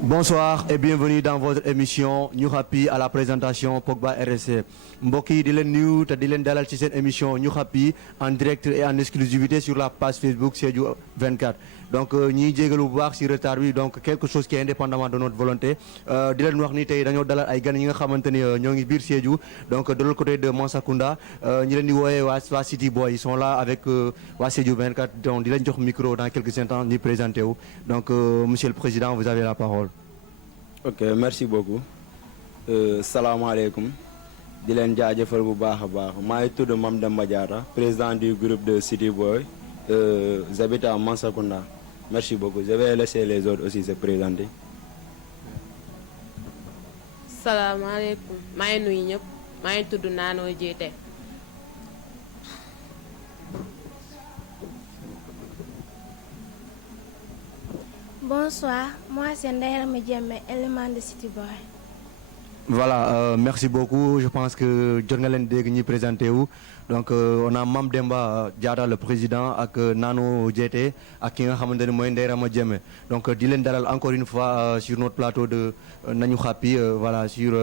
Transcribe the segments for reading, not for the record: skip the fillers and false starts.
Bonsoir et bienvenue dans votre émission Ñu Happy à la présentation Pogba RSC mbokk yi di leen nuyu te di leen dalal ci seen émission Ñu Happy en direct et en exclusivité sur la page Facebook Sédhiou 24 donc ñiy jégalu bu baax ci retard bi donc quelque chose qui est indépendamment de notre volonté di leen wax ni tey dañoo dalal ay gan yi nga xamante ni ñoo ngi biir Sédhiou donc de l'autre côté de Mansakunda ñi leen di wooyee waa City Boy ils sont là avec waa Sédhiou 24 donc di leen jox micro dans quelques instants ni présenté wu donc monsieur le président vous avez la parole. ok merci beaucoup salaamaaleykum di leen jaajëfal bu baax a baax maa ngi tudd Mame Demba Diatta président du groupe de City Boy j'habite à Mansakunda merci beaucoup je vais laisser les autres aussi se présenter. salaamaaleykum maa ngi nuyu ñëpp maa ngi tudd Nano Diété. Bonsoir, moi c'est Ndeye Rama Diémé, élément de City Boy. Voilà merci beaucoup je pense que jot nga leen dégg ñi présenté wu donc on a Mame Demba Diatta le président ak Nano Diété ak ki nga xamante ne mooy Ndeye Rama Diémé donc di leen dalal encore une fois sur notre plateau de Nañu Happy voilà sur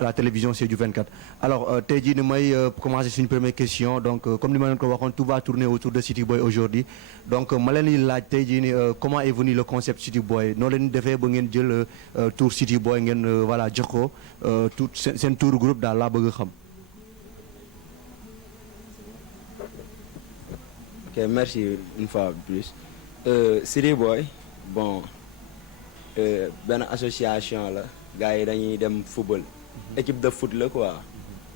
la télévision Sédhiou 24 alors tey jii ni may commencer suñu première question donc comme ni ma leen ko waxoon tout va tourner autour de City Boy aujourd'hui donc ma leen di laaj tey jii ni comment est venu le concept City Boy noo leen defee ba ngeen jël tour City Boy ngeen voilà jox ko tout seen tour groupe daal laa bëgg a xam. ok merci une fois de plus City Boy bon benn association la gars yi dañuy dem football. équipe de foot la quoi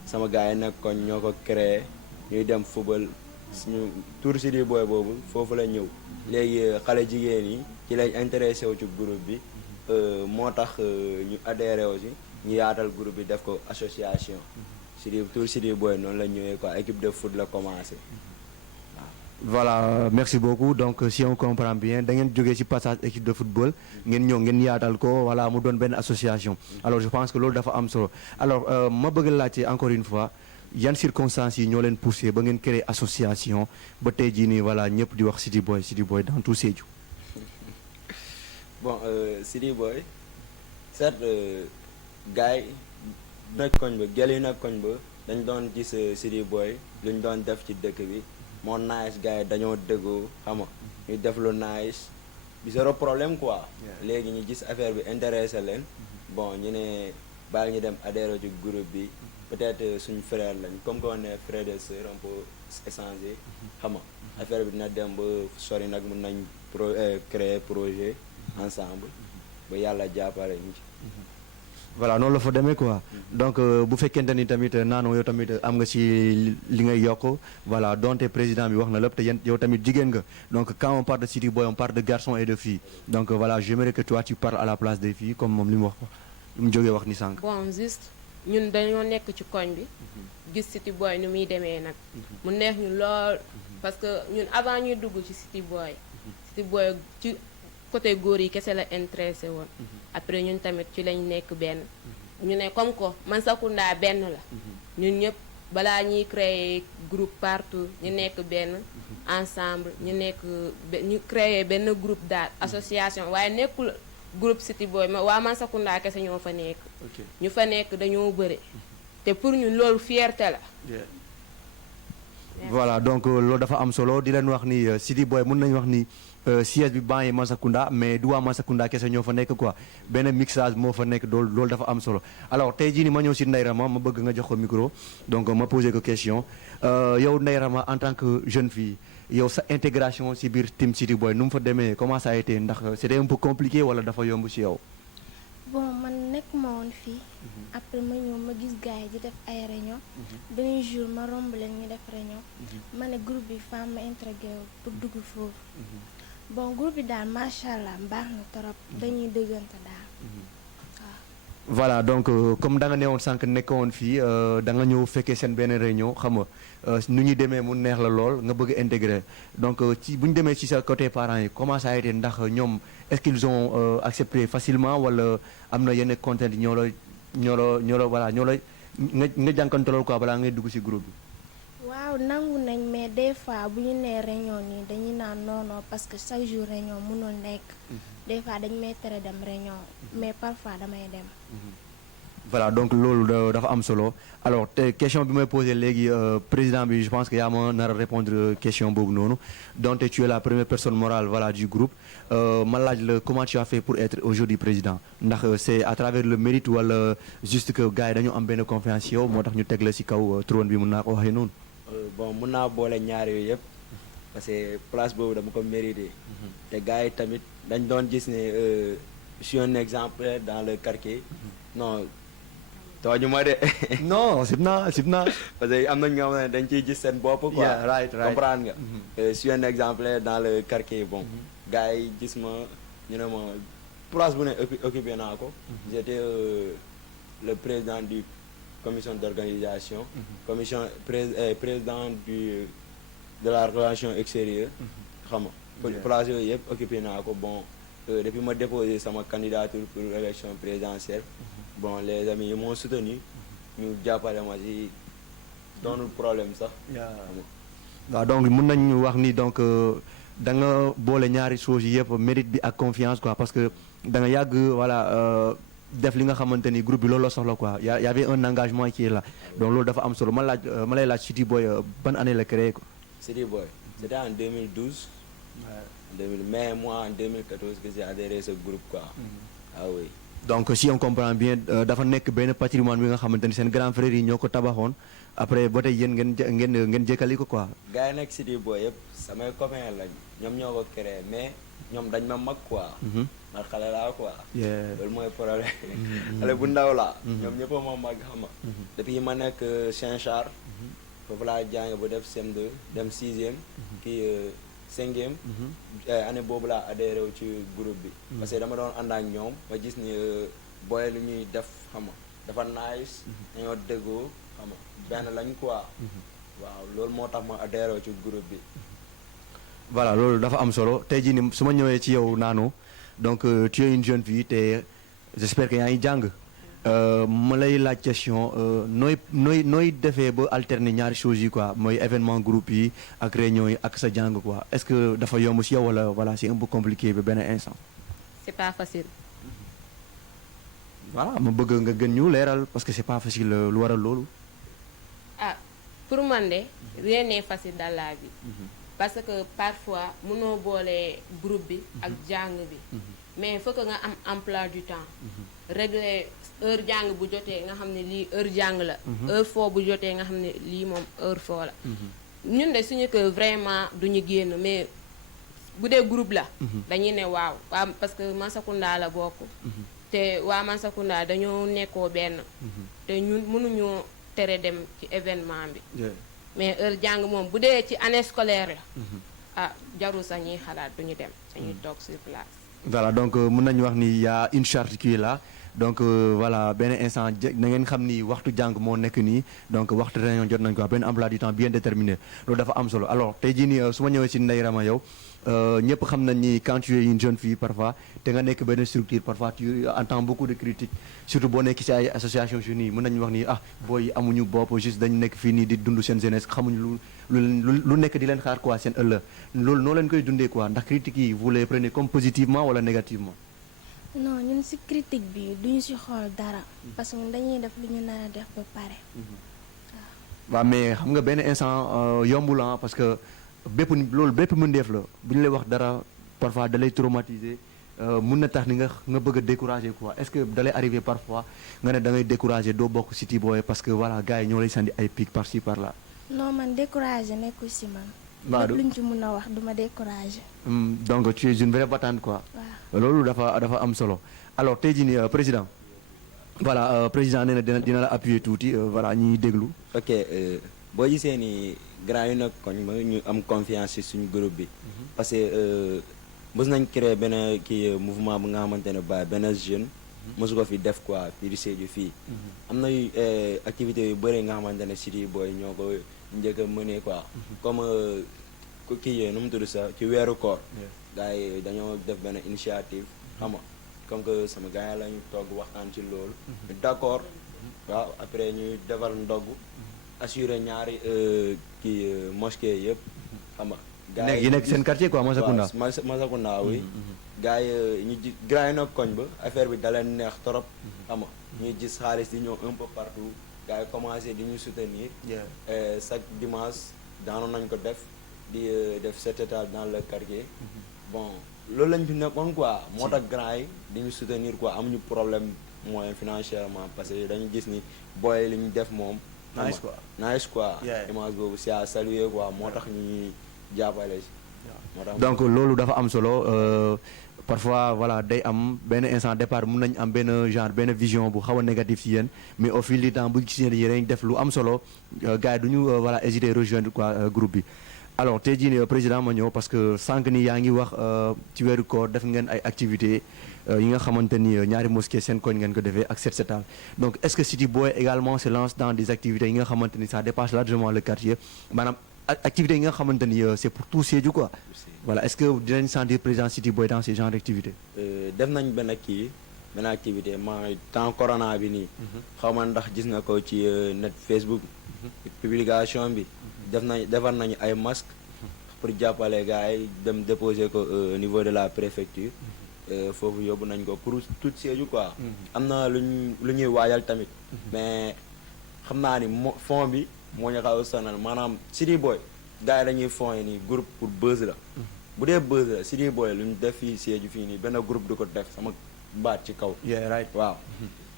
sama gars yi nag kon ñoo ko créé ñuy dem football suñu tour City Boy boobu foofu la ñëw léegi xale jigéen yi ci lañ intéressé wu ci groupe bi moo tax ñu adhéré aussi ñu yaatal groupe bi def ko association tour City Boy noonu la ñëwee quoi équipe de foot la commencé. Voilà merci beaucoup donc si on comprend bien da ngeen jógee ci passage équipe de football ngeen ñëw ngeen yaatal ko voilà mu doon benn association alors je pense que loolu dafa am solo alors ma bëgg laajte encore une fois yan circonstances yi ñoo leen poussé ba ngeen créer association ba tey jii nii voilà ñëpp di wax City Boy dans tout Sédhiou. bon City Boy certes gars yi nag koñ ba gel yi nag koñ ba dañ doon gis City Boy luñ doon def ci dëkk bi moo nice gars yi dañoo déggoo xam nga ñu def lu nice bi zéro problème quoi léegi ñu gis affaire bi intéressé leen bon ñu ne bàyyi ñu dem adhéré ci groupe bi peut-être suñu frère lañ comme que on est frère et sœur on peut échanger xam nga affaire bi dina dem ba sori nag mën nañ créer projet ensemble ba yàlla jàppale ñu ci voilà noonu la fa demee quoi donc bu fekkente ni tamit naanoo yow tamit am nga ci li ngay yokk voilà donte président bi wax na lépp te yéen yow tamit jigéen nga donc quand on parle de City Boy on parle de garçons et de filles donc voilà j'aimerais que toi tu parles à la place des filles comme moom li mu wax li mu jógee wax ni sànq. bon juste ñun dañoo nekk ci koñ bi gis City Boy nu muy demee nag mu neex ñu lool parce que ñun avant ñuy dugg ci City Boy ci côté góor yi kese la intéressé woon après ñun tamit ci lañ nekk benn ñu ne comme ko Mansakunda benn la ñun ñëpp balaa ñuy créer groupe partout ñu nekk benn ensemble ñu créer benn groupe daal association waaye nekkul groupe City Boy waa Mansakunda kese ñoo fa nekk ñu fa nekk dañoo bëre te pour ñun loolu fierté la voilà donc loolu dafa am solo di leen wax ni City Boy mën nañu wax ni siège bi bàyyi Mansakunda mais du waa Mansakunda kese ñoo fa nekk quoi benn mixage moo fa nekk loolu dafa am solo alors tey jii ni ma ñëw si Ndeye Rama ma bëgg nga jox ko micro donc ma posé ko question yow Ndeye Rama en tant que jeune fille yow sa intégration si biir team City Boy nu mu fa demee comment ça a été ndax c'était un peu compliqué wala dafa yomb si yow. bon man nekk ma woon fii après ma ñëw ma gis gars yi di def ay réunion beneen jour ma romb leen ñu def réunion ma ne groupe bi femme ma intégré pour dugg foofu bon groupe bi daal macha allah baax na trop dañuy dëggante daal waaw. voilà donc comme da nga newoon sànq nekkoon fii da nga ñëw fekkee seen benn réunion xam nga nu ñuy demee mu neex la lool nga bëgg intégrer donc ci bu ñu demee ci sa côté parents yi comment ça a été ndax ñoom est-ce qu'ils ont accepté facilement wala am na yenn contraintes yi ñoo la voilà ñoo la nga jànkantelool quoi balaa ngay dugg ci groupe bi. waaw nangu nañ mais des fois bu ñu nee réunion nii dañuy naan non parce que chaque jour réunion mënul nekk des fois dañ may tere dem réunion mais parfois damay dem. voilà donc loolu dafa am solo alors te question bi may posé léegi président bi je pense que yaa ma nar a répondre question boobu noonu donc tu es la première personne morale voilà du groupe ma laaj la comment tu as fait pour être aujourd'hui président ndax c'est à travers le mérite wala juste que gars yi dañu am benn confiance yow moo tax ñu teg la ci kaw trône bi mun naa ko waxee noonu. bon mun naa boole ñaar yooyu yëpp parce que place boobu dama ko mérité te gars yi tamit dañ doon gis ne je suis un exemple dans le quartier non tooñu ma de non sib naa parce que am nañ nga xam ne dañ ciy gis seen bopp quoi right comprendre nga je suis un exemple dans le quartier bon gars yi gis ma ñu ne ma place bu ne occupé naa ko j'étais le président du commission d'organisation président de la relation extérieure xam nga place yooyu yëpp occupé naa ko bon depuis ma déposé sama candidature pour l'élection présidentielle bon les amis yi m'ont soutenu ñu jàppale ma ci doonul problème sax waaw donc mën nañu wax ni donc da nga boole ñaari choses yi yëpp mérite bi ak confiance quoi parce que da nga yàgg voilà def li nga xamante ni groupe bi loolu la soxla quoi y avait un engagement qui est là donc loolu dafa am solo ma lay laaj City Boy ban année la créé quoi. City Boy c'était en 2012 mais moi en 2014 que j'ai adhéré ce groupe quoi ah oui. donc si on comprend bien dafa nekk benn patrimoine bi nga xamante ni seen grand frère yi ñoo ko tabaxoon après ba tey yéen ngeen jëkkali ko quoi. gars yi nekk City Boy yëpp samay copains lañ ñoom ñoo ko créé mais ñoom dañ ma mag quoi. ndax xale laa quoi. loolu mooy problème. xale bu ndaw laa. ñoom ñëpp a ma mag xam nga. depuis ma nekk Saint-Charles. foofu laa jàng ba def CM2 dem 6e. kii 5e. année boobu laa adhéré wu ci groupe bi. parce que dama doon ànd ak ñoom ma gis ni booy lu ñuy def xam nga dafa nice. dañoo déggoo xam nga benn lañ quoi. waaw loolu moo tax ma adhéré wu ci groupe bi. voilà loolu dafa am solo tey jii ni su ma ñëwee ci yow Nano donc tu es une jeune fille te j'espère que yaa ngi jàng ma lay laaj question nooy defee ba alterner ñaari choses yi quoi mooy événement groupe yi ak réunion yi ak sa jàng quoi est-ce que dafa yomb si yow wala voilà c'est un peu compliqué ba benn instant. c'est pas facile. voilà ma bëgg nga gën ñu leeral parce que c'est pas facile lu waral loolu. ah pour man de rien n'est facile dans la vie. parce que parfois mënoo boole groupe bi ak jàng bi mais faut que nga am emploi du temps régler heure jàng bu jotee nga xam ne lii heure jàng la heure foo bu jotee nga xam ne lii moom heure foo la ñun de suñu que vraiment duñu génn mais bu dee groupe la dañuy ne waaw parce que Mansakunda la bokk te waa Mansakunda dañoo nekkoo benn te ñun mënuñoo tere dem ci événement bi mais heure jàng moom bu dee ci année scolaire la jarul sax ñuy xalaat duñu dem dañuy toog sur place. Voilà, donc mën nañu wax ni y a une charte qui est là donc voilà benn instant na ngeen xam ni waxtu jàng moo nekk nii donc waxtu réunion jot nañ ko benn emploi du temps bien déterminé loolu dafa am solo alors tey jii nii su ma ñëwee si Ndeye Rama yow ñëpp xam nañ ni quand tu es une jeune fille parfois te nga nekk benn structure parfois tu entends beaucoup de critiques surtout boo nekk ci ay association jeunes yi mën nañu wax ni booy amuñu bopp juste dañu nekk fii nii di dund seen jeunesse xamuñu lu nekk di leen xaar quoi seen ëllëg loolu noo leen koy dundee quoi ndax critiques yi vous les prenez comme positivement wala négativement. non ñun ci critique bi duñu ci xool dara parce que ñun dañuy def lu ñu nar a def ba pare. waaw mais xam nga benn instant yombul parce que bépp mëndeef la bu ñu lay wax dara parfois da lay traumatiser mun na tax ni nga bëgg a décourager quoi est-ce que da lay arriver parfois nga ne da ngay décourager doo bokk City Boy parce que voilà gars yi ñoo lay sandi ay pic par-ci par-là. non man décourager nekkul ci man. waaw lépp luñ ci mun a wax duma décourager. donc tu es une vraie battante quoi. waaw loolu dafa am solo alors tey jii nii président. voilà président nee na dina la appuyer tuuti voilà ñuy déglu. ok boo gisee ni grand yu nag koñ ma ñu am confiance ci suñu groupe bi. parce que mës nañ créer benn mouvement bu nga xamante ne benn jeune. mosu ko fi def quoi fii di Sédhiou fii. am na activités yu bëri nga xamante ne City Boy ñoo ko njëkk a mënee quoi. comme nu mu tudd sax ci weeru koor. gars yi dañoo def benn initiative xam nga comme que sama gars yi la ñu togg waxtaan ci loolu. d'accord waaw après ñuy defar ndogg. assurer ñaari mosquée yëpp xam nga. gars yi nekk seen quartier quoi Mansakunda. waaw Mansakunda oui. gars yi ñu ji grand yi nag koñ ba affaire bi da leen neex trop. xam nga ñuy gis xaalis di ñëw un peu partout gars yi commencé di ñu soutenir. chaque dimanche daanoon nañ ko def di def set état dans le quartier. bon loolu lañ fi nekkoon quoi moo tax grand yi di ñu soutenir quoi amuñu problème moyen financièrement parce que dañu gis ni booy li ñu def moom. nice quoi nice quoi. image boobu c'est à saluer quoi moo tax ñuy jàppale si. moo tax donc loolu dafa am solo parfois voilà day am benn instant départ mun nañ am benn genre benn vision bu xaw a négatif ci yéen mais au fil du temps bu gis yéen def lu am solo gars yi du ñu voilà hésiter rejoindre quoi groupe bi. alors tey jii nii président ma ñëw parce que sànq ni yaa ngi wax ci weeru koor def ngeen ay activités yi nga xamante ni ñaari mosquée seen koñ ngeen ko defee ak set setal donc est-ce que City Boy également se lance dans des activités yi nga xamante ni ça dépasse largement le quartier maanaam activités yi nga xamante ni c'est pour tout Sédhiou quoi. voilà est-ce que dinañ sentir président City Boy dans ce genre d'activité. def nañ benn activité temps corona bi nii. xaw ma ndax gis nga ko ci net Facebook. publication bi. defar nañu ay masques. pour jàppale gars yi dem déposer ko au niveau de la préfecture. foofu yóbbu nañ ko pour tout Sédhiou quoi. am na lu ñuy waajal tamit. mais xam naa ni fond bi moo ñu xaw a sonal maanaam City Boy gars yi dañuy fond yi nii groupe pour buzz la. bu dee buzz la City Boy lu ñu def fii Sédhiou fii nii benn groupe du ko def sama baat ci kaw. yeah right waaw.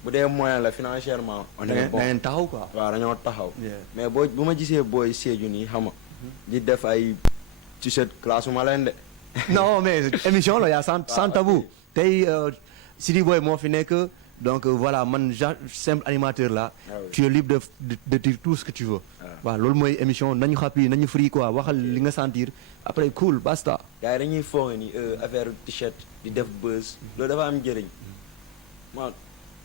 bu dee moyen la financièrement. on est bon da ngeen taxaw quoi. waaw dañoo taxaw. mais bu ma gisee booy Sédhiou nii xam nga di def ay t-shirt classe ma leen de. non mais émission la yaa sans tabou tey City Boy moo fi nekk donc voilà man simple animateur là. tu es libre de dire tout ce que tu veux. waaw loolu mooy émission nañu xappi nañu free quoi waxal li nga sentir après cool basta. gars yi dañuy foog ni affaire t-shirt di def buzz. loolu dafa am njëriñ. ma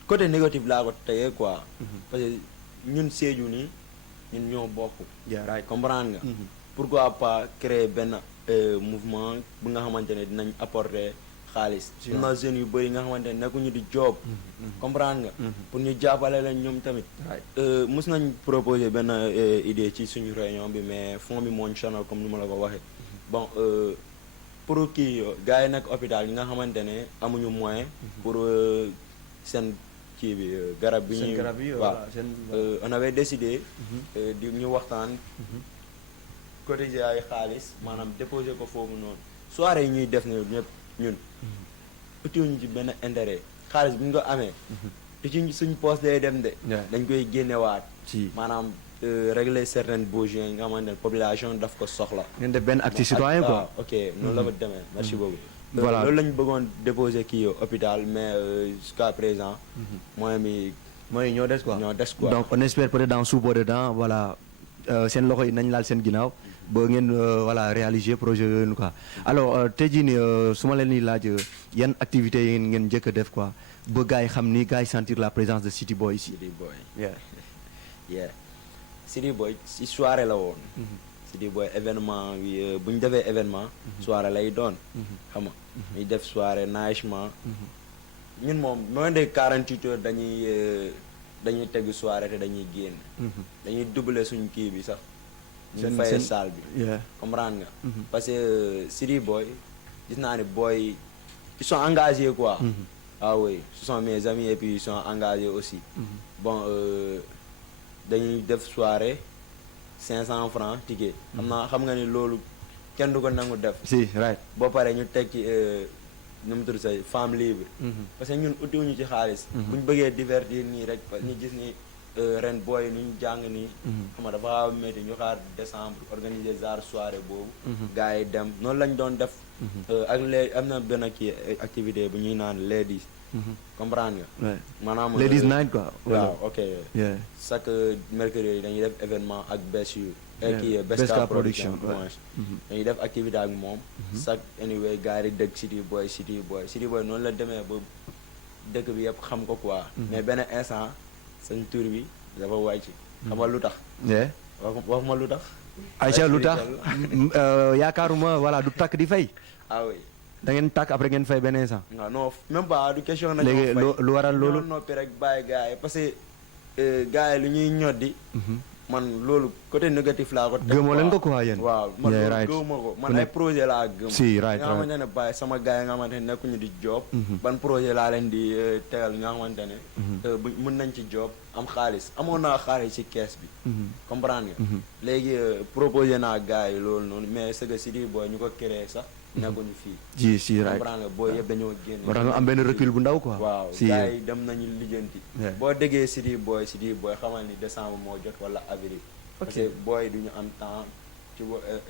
côté négatif laa ko tegee quoi. parce que ñun Sédhiou nii ñun ñoo bokk. right comprendre nga. pourquoi pas créer benn mouvement bu nga xamante ne dinañ apporter xaalis. am na jeunes yu bëri nga xamante ne nekkuñu di job. comprendre nga. pour ñu jàppale leen ñoom tamit. mus nañ proposer benn idée ci suñu réunion bi mais fond bi moo ñu sonal comme ni ma la ko waxee. bon pour kii gars yi nekk hôpital yi nga xamante ne amuñu moyen. pour seen kii bi garab bi ñuy waaw on avait décidé di ñu waxtaan cotiser ay xaalis maanaam déposer ko foofu noonu soirée yi ñuy def ne ñëpp ñun utiwuñu ci benn intérêt xaalis bu ñu ko amee te ci suñ poste lay dem de dañ koy génnewaat si maanaam régler certaines besoins yi nga xamante ne population daf ko soxla ngeen def benn acte citoyen quoi. ok noonu la ma demee merci beaucoup Voilà. loolu lañ bëggoon déposer kii hôpital mais jusqu'à présent moyen mi mooy ñoo des quoi. ñoo des quoi donc on espère peut-être dans sous peu de temps voilà seen loxo yi nañ laal seen ginnaaw ba ngeen voilà réaliser projet yooyu quoi. alors tey jii nii su ma leen di laaj yan activités yi ngeen njëkk a def quoi ba gars yi xam ni gars yi sentir la présence de City Boy ici. City Boy Yeah. yeah City Boy si soirée la woon City Boy événement bi bu ñu defee événement soirée lay doon xam nga ñuy def soirée naajement ñun moom moins de 48 heures dañuy tegu soirée te dañuy génn dañuy doubler suñ kii bi sax ñu fayee salle bi Yeah. comprendre nga parce que City Boy gis naa ni boy ils sont engagés quoi ah oui ce sont mes amis et puis ils sont engagés aussi bon dañuy def soirée 500 francs ticket xam nga ni loolu kenn du ko nangu def si right. boo paree ñu teg ci nu mu tudd say femme libre parce que ñun utiwuñu ci xaalis bu ñu bëggee divertir nii rek ñu gis ni ren booy ni ñu jàng nii xam nga dafa xaw a métti ñu xaar décembre organiser genre soirée boobu gars yi dem noonu lañ doon def ak les am na benn kii activité bu ñuy naan ladies comprendre nga Ouais. maanaam Ladies night quoi. waaw ok Yeah. chaque mercredi dañuy def événement ak BSU Yeah. kii Beska Beska Production, production ouais. dañuy def activité ak moom chaque anyway gars yi dëkk City Boy noonu la demee ba dëkk bi yëpp xam ko quoi mais benn instant seen tur bi dafa wàcc xam nga lu tax Yeah. waxuma lu tax Aïcha lu tax yaakaaruma voilà du takk di fay ah oui da ngeen takk après ngeen fay benn instant. non non même pas du question nañoo léegi fay lu waral loolu. ñoo noppi rek bàyyi gars yi parce que gars yi lu ñuy ñoddi man loolu côté négatif laa ko teg gëmoo leen ko quoi yéen. waaw man Yeah, loolu right. gëwuma ko Ku man ay nekk- projet laa gëm Si, right, nga xamante ne bàyyi sama gars yi nga xamante ne nekkuñu di job ban projet laa leen di tegal nga xamante ne bu mën nañ ci job am xaalis amoon naa xaalis ci kees bi comprendre nga léegi proposé naa gars yi loolu noonu mais c'est que City Boy ñu ko créé sax nekkuñu fii ji si right. comprendre nga booy yëpp dañoo génn moo tax nga am benn recul bu ndaw quoi. waaw si gars yi dem nañu lijjanti Yeah. boo déggee City Boy xamal ni décembre moo jot wala avril parce que booy duñu am temps ci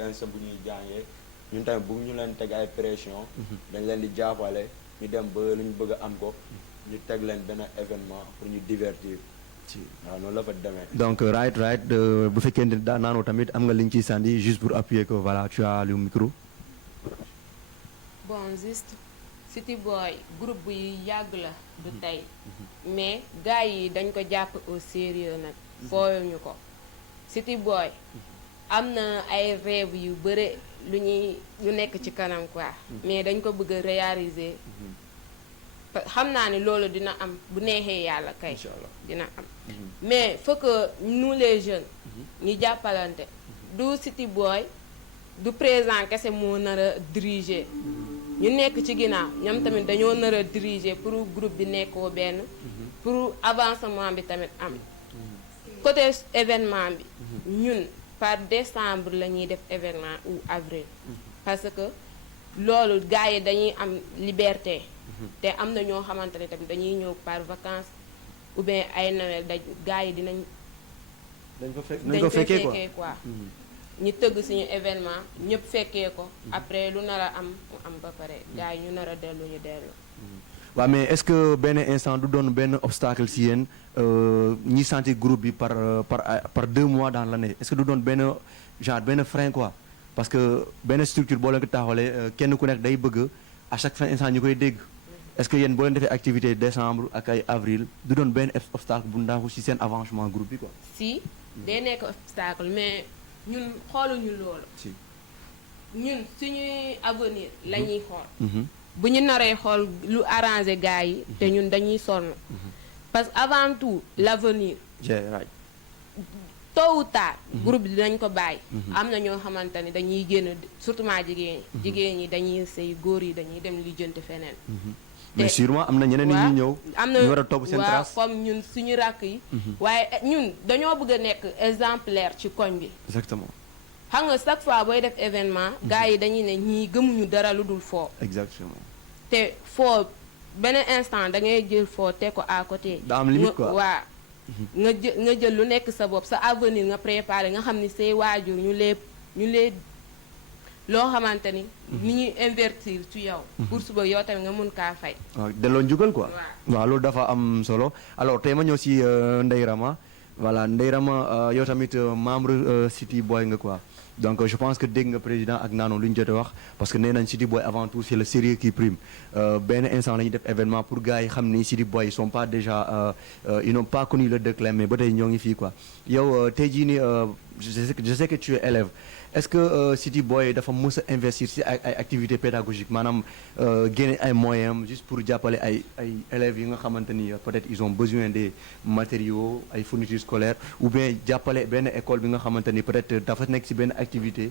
instant bu ñuy jàngee ñun tamit bu ñu leen teg ay pression dañ leen di jàppale ñu dem ba lu ñu bëgg a am ko ñu teg leen benn événement pour ñu divertir waaw noonu la fa demee donc right bu fekkee ne daa naanoo tamit am nga liñ ciy sànni juste pour appuyer que voilà tu as le micro. bon juste City Boy groupe bu yàgg la du tey mais gars yi dañ ko jàpp au sérieux nag fooyuñu ko City Boy am na ay rêve yu bëre lu nekk ci kanam quoi mais dañ ko bëgg a réaliser xam naa ni loolu dina am bu neexee yàlla kay Inch'Allah. dina am mais faut que nous les jeunes ñu jàppalante du City Boy du président kese moo nar a diriger ñu nekk ci ginnaaw ñoom tamit dañoo nar a diriger pour groupe bi nekkoo benn pour avancement bi tamit am côté événement bi ñun par décembre la ñuy def événement ou avril parce que loolu gars yi dañuy am liberté te am na ñoo xamante ne tamit dañuy ñëw par vacances ou bien ay Noël da gars yi dinañ dañ ko fekk dañ nañ ko koy fekkee quoi. fekkee quoi ñu tëgg suñu événement ñëpp fekkee ko après lu nar a am mu am ba pare gars yi ñu nar a dellu ñu dellu waaw mais est-ce que benn instant du doon benn obstacle si yéen ñi sentir groupe bi par 2 mois dans l'année est-ce que du doon benn genre benn frein quoi parce que benn structure boo leen ko taxawalee kenn ku nekk day bëgg à chaque fin instant ñu koy dégg est-ce que yéen boo leen defee activité décembre ak ay avril du doon benn obstacle bu ndaw si seen avancement groupe bi quoi. si day nekk obstacle mais ñun xooluñu loolu si. ñun suñuy avenir la ñuy xool bu ñu naree xool lu arrangé gars yi te ñun dañuy sonn parce que avant tout l'avenir yeah right. tôt ou tard groupe bi dinañ ko bàyyi am na ñoo xamante ni dañuy génn surtout jigéen ñi jigéen ñi dañuy sëy góor yi dañuy dem lijjanti feneen mais sûrement am na ñeneen ñi ñuy ñëw. am na ñu war a topp seen waaw trace. comme ñun suñu rakk yi waaye ñun dañoo bëgg a nekk exemplaire ci koñ bi exactement. xam nga chaque fois booy def événement gars yi dañuy ne ñii gëmuñu dara lu dul foo exactement te foo beneen instant da ngay jël foo te ko à côté daa am limite quoi waa nga jël lu nekk sa bopp sa avenir nga préparé nga xam ni say waajur ñu lee loo xamante ni ñuy invertir ci yow pour suba yow tamit nga mun kaa fay waaw delloo njugal quoi waaw loolu dafa am solo alors tey ma ñëw si Ndeye Rama voilà Ndeye Rama yow tamit membre City Boy nga quoi donc je pense que dégg nga président ak naanoon lu ñu jotee wax parce que nee nañ City Boy avant tout c'est le sérieux qui prime benn instant la ñuy def événement pour gars yi xam ni City Boy ils sont pas déjà ils n'ont pas connu le déclin mais ba tey ñoo ngi fii quoi yow tey jii nii je sais que tu es élève est-ce que City Boy dafa mës a investir si ay activités pédagogiques maanaam génne ay moyens juste pour jàppale ay élèves yi nga xamante ni peut-être ils ont besoin des matériaux ay fournitures scolaires ou bien jàppale benn école bi nga xamante ni peut-être dafa nekk si benn activité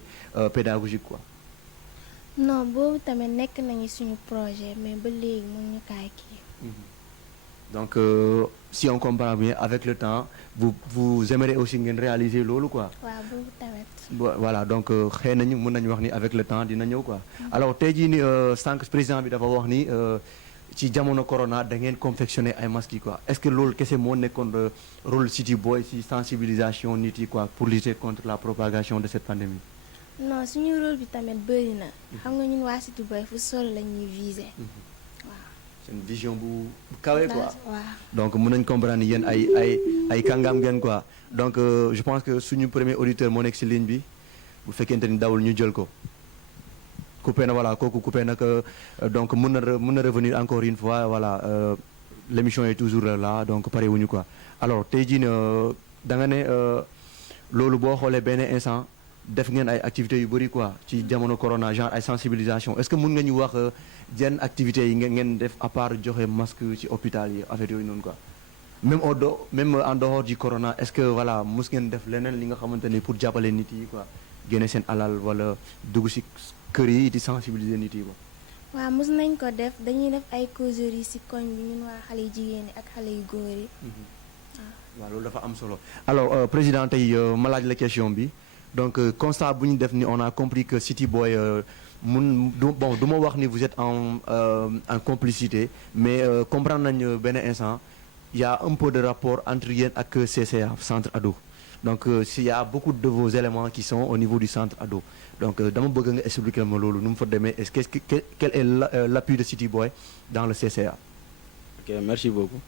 pédagogique quoi. non boobu tamit nekk nañu suñu projet mais ba léegi mun ñu kaay kii. donc si on comprend bien avec le temps vous aimeriez aussi ngeen réaliser loolu quoi. waaw boobu tamit. voilà donc xëy nañu mën nañu wax ni avec le temps dina ñëw quoi. alors tey jii ni sànq président bi dafa wax ni ci jamono corona da ngeen confectionner ay masques yi quoi est-ce que loolu kese moo nekkoon rôle City Boy ci sensibilisation nit yi quoi pour lutter contre la propagation de cette pandémie. non suñu rôle bi tamit bëri na. xam nga ñun waa City Boy fu solo la ñuy viser. c'est une vision bu kawe quoi. waaw donc mën nañ comprendre ni yéen ay kàngam ngeen quoi donc je pense que suñu premier auditeur moo nekk ci ligne bi bu fekkente ni dawul ñu jël ko coupé na voilà kooku coupé na donc mën na revenir encore une fois voilà l'émission est toujours là donc pare wuñu quoi alors tey jii da nga ne loolu boo xoolee benn instant def ngeen ay activités yu bëri quoi ci jamono corona genre ay sensibilisation est-ce que mën nga ñu wax jenn activités yi ngeen def à part joxe masque ci hôpital yi affaire yooyu noonu quoi même en dehors du corona est-ce que voilà mos ngeen def leneen li nga xamante ni pour jàppale nit yi quoi génne seen alal wala dugg ci kër yi di sensibiliser nit yi quoi. waaw mos nañ ko def dañuy def ay causeries ci koñ bi ñun waa xale yu jigéen ñi ak xale yu góor yi. waaw loolu dafa am solo alors président tey ma laaj la question bi. donc constat bu ñu def ni on a compris que City Boy bon du ma wax ni vous êtes en complicité mais comprendre nañ benn instant il y a un peu de rapport entre yéen ak CCA centre ado donc s'il y a beaucoup de vos éléments qui sont au niveau du centre ado donc dama bëgg nga expliquer ma loolu nu mu fa demee est-ce que quel est l'appui de City Boy dans le CCA. ok merci beaucoup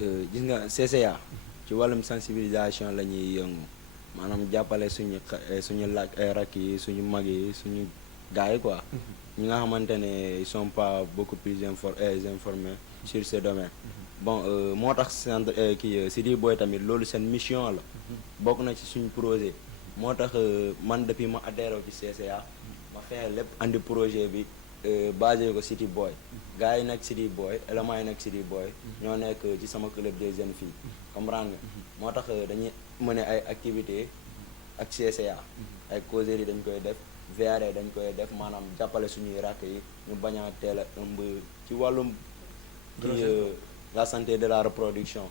gis nga CCA ci wàllum sensibilisation la ñuy yëngu. maanaam jàppale suñu laaj ay rakk yi suñu mag yi suñu gars yi quoi ñi nga xamante ne ils sont pas beaucoup plus informés sur ce domaine bon moo tax centre kii City Boy tamit loolu seen mission la bokk na ci suñu projet moo tax man depuis ma adhéré ci CCA ma fexe lépp andi projet bi basé ko City Boy gars yi nag City Boy éléments yi nag City Boy ñoo nekk ci sama club des jeunes filles comprendre nga moo tax dañuy mën ay activité ak CCA ay causeries dañ koy def VRD dañ koy def maanaam jàppale suñuy rakk yi ñu bañ a teel a ëmb ci wàllum la santé de la reproduction.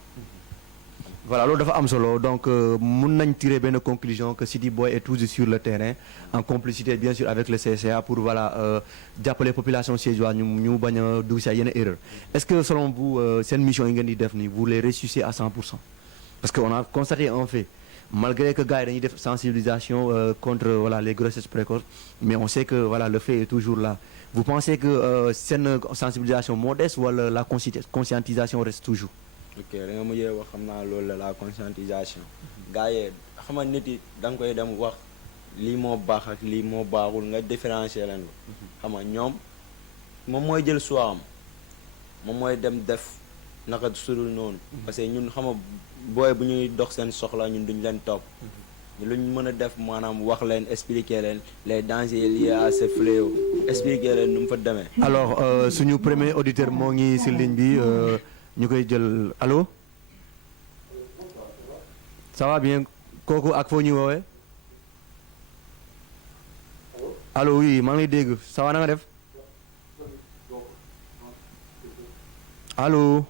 voilà loolu dafa am solo donc mun nañ tirer benn conclusion que City Boy est toujours sur le terrain en complicité bien sûr avec le CCA pour voilà jàppale population siégeoise ñu bañ a dugg si ay yenn erreur est-ce que selon vous seen mission yi ngeen di def nii vous les réussissez à 100%. parce que on a constaté un fait malgré que gars yi dañuy def sensibilisation contre voilà les grossesses précoces mais on sait que voilà le fait est toujours là vous pensez que seen sensibilisation moo des wala la conscientisation reste toujours. ok da nga mujjee wax xam naa loolu la conscientisation gars yi xam nga nit yi da nga koy dem wax lii moo baax ak lii moo baaxul nga différencier leen ko xam nga ñoom moom mooy jël choix am moom mooy dem def naka sudul noonu parce que ñun xam nga booy bu ñuy dox seen soxla ñun duñ leen topp luñ mën a def maanaam wax leen expliquer leen les dangers liés à ce fléau expliquer leen nu mu fa demee. alors suñu premier auditeur moo ngi ci ligne bi ñu koy jël allo ça va bien kooku ak foo ñuy woowee allo oui maa ngi lay dégg ça va na nga def allo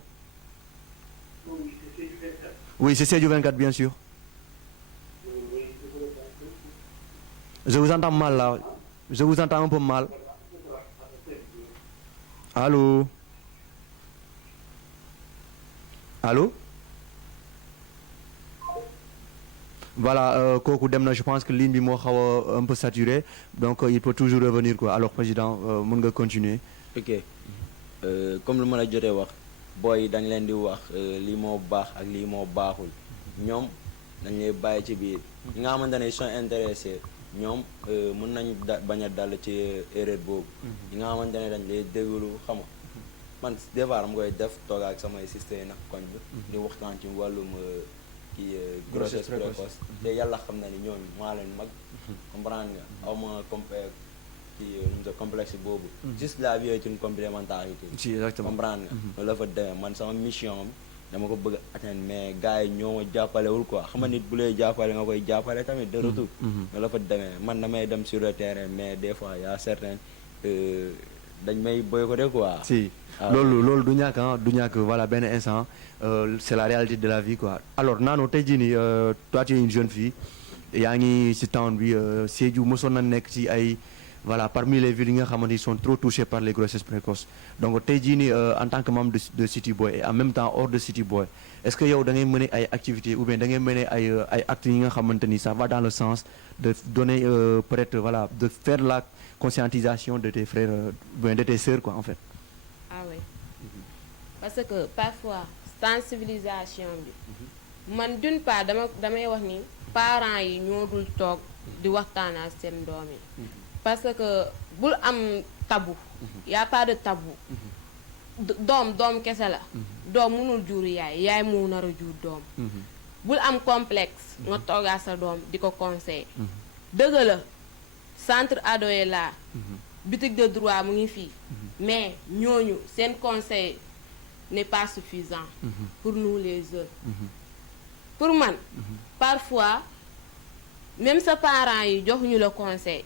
oui c'est Sédhiou 24 bien sûr Je vous entends mal là. Je vous entends un peu mal. Allô? Allô? Voilà, kooku dem na, je pense que ligne bi moo xaw a un peu saturé, donc il peut toujours revenir quoi. Alors président, mën nga continuer. ok comme lu ma la jotee wax booy yi dañ leen di wax lii moo baax ak lii moo baaxul ñoom dañ lay bàyyi ci biir ñi nga xamante ne ils sont intéressés ñoom mën nañ bañ a dal ci erreur boobu ñi nga xamante ne dañ lay déglu xam nga man des fois dama koy def toog ak samay sisters yi nag koñ bi di waxtaan ci wàllum kii grossesse précoce te yàlla xam na ni ñoom maa leen mag comprendre nga aw ma complexe boobu juste la vie est une complémentarité Si, exactement. comprendre nga loolu la fa demee man sama mission dama ko bëgg a atteindre mais gars yi ñoo ma jàppalewul quoi xam nga nit bu lay jàppale nga koy jàppale tamit de retour loolu la fa demee man damay dem sur le terrain mais des fois y a certains dañ may boycotté quoi Si, loolu du ñàkk voilà benn instant c'est la réalité de la vie quoi. Alors Nano tey jii nii toi tu es une jeune fille yaa ngi ci town bi Sédhiou mosoon na nekk ci ay voilà parmi les villes yi nga xamante ni sont trop touchées par les grossesses précoces donc tey jii nii en tant que membre de City Boy et en même temps hors de City Boy est-ce que yow da ngay mener ay activités ou bien da ngay mener ay actes yi nga xamante ni ça va dans le sens de donner peut-être voilà de faire la conscientisation de tes frères bien de tes sœurs quoi en fait. Ah oui parce que parfois sensibilisation bi man d'une part damay wax ni parents yi ñoo dul toog di waxtaan ak seen doom yi parce que bul am tabou y a pas de tabou doom kese la doom mënul jur yaay mu nar a jur doom bul am complexe nga toogaa sa doom di ko conseil dëgg la centre ado yi la boutique de droit mu ngi fii mais ñooñu seen conseil n'est pas suffisant pour nous les jeunes pour man parfois même sa parents yi joxuñu la conseil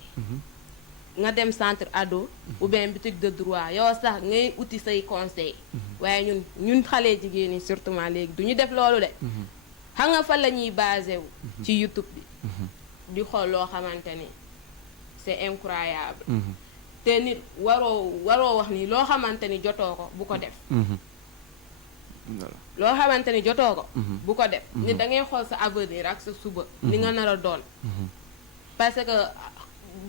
nga dem centre ado ou bien boutique de droit yow sax ngay uti say conseil waaye ñun xale jigéen ñi surtout léegi du ñu def loolu de xam nga fan la ñuy basé wu ci YouTube bi di xool loo xamante ni c'est incroyable te nit waroo wax ni loo xamante ni jotoo ko bu ko def loo xamante ni jotoo ko bu ko def nit da ngay xool sa avenir ak sa suba li nga nar a doon parce que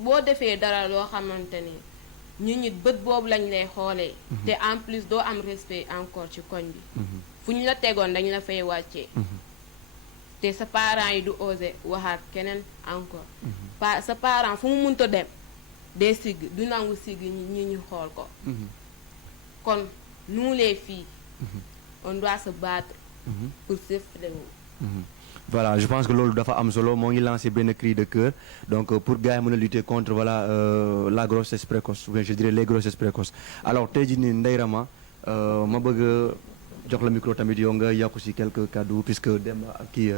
boo defee dara loo xamante ni ñit bët boobu lañ lay xoolee te en plus doo am respect encore ci koñ bi fu ñu la tegoon dañu la fay wàccee te sa parents yi du oser waxaat keneen encore sa parent fu mu mënta dem des sigg du nangu sigg ñi ñu xool ko kon nous les filles on doit se battre pour s'exprimer. Voilà, je pense que loolu dafa am solo moo ngi lancé benn cri de cœur donc pour gars yi mën a lutter contre voilà la grossesse précoce ou bien je dirais les grossesses précoces. Alors tey jii nii Ndeye Rama ma bëgg jox la micro tamit yow nga yokk ci quelques cadeaux puisque Demba ak kii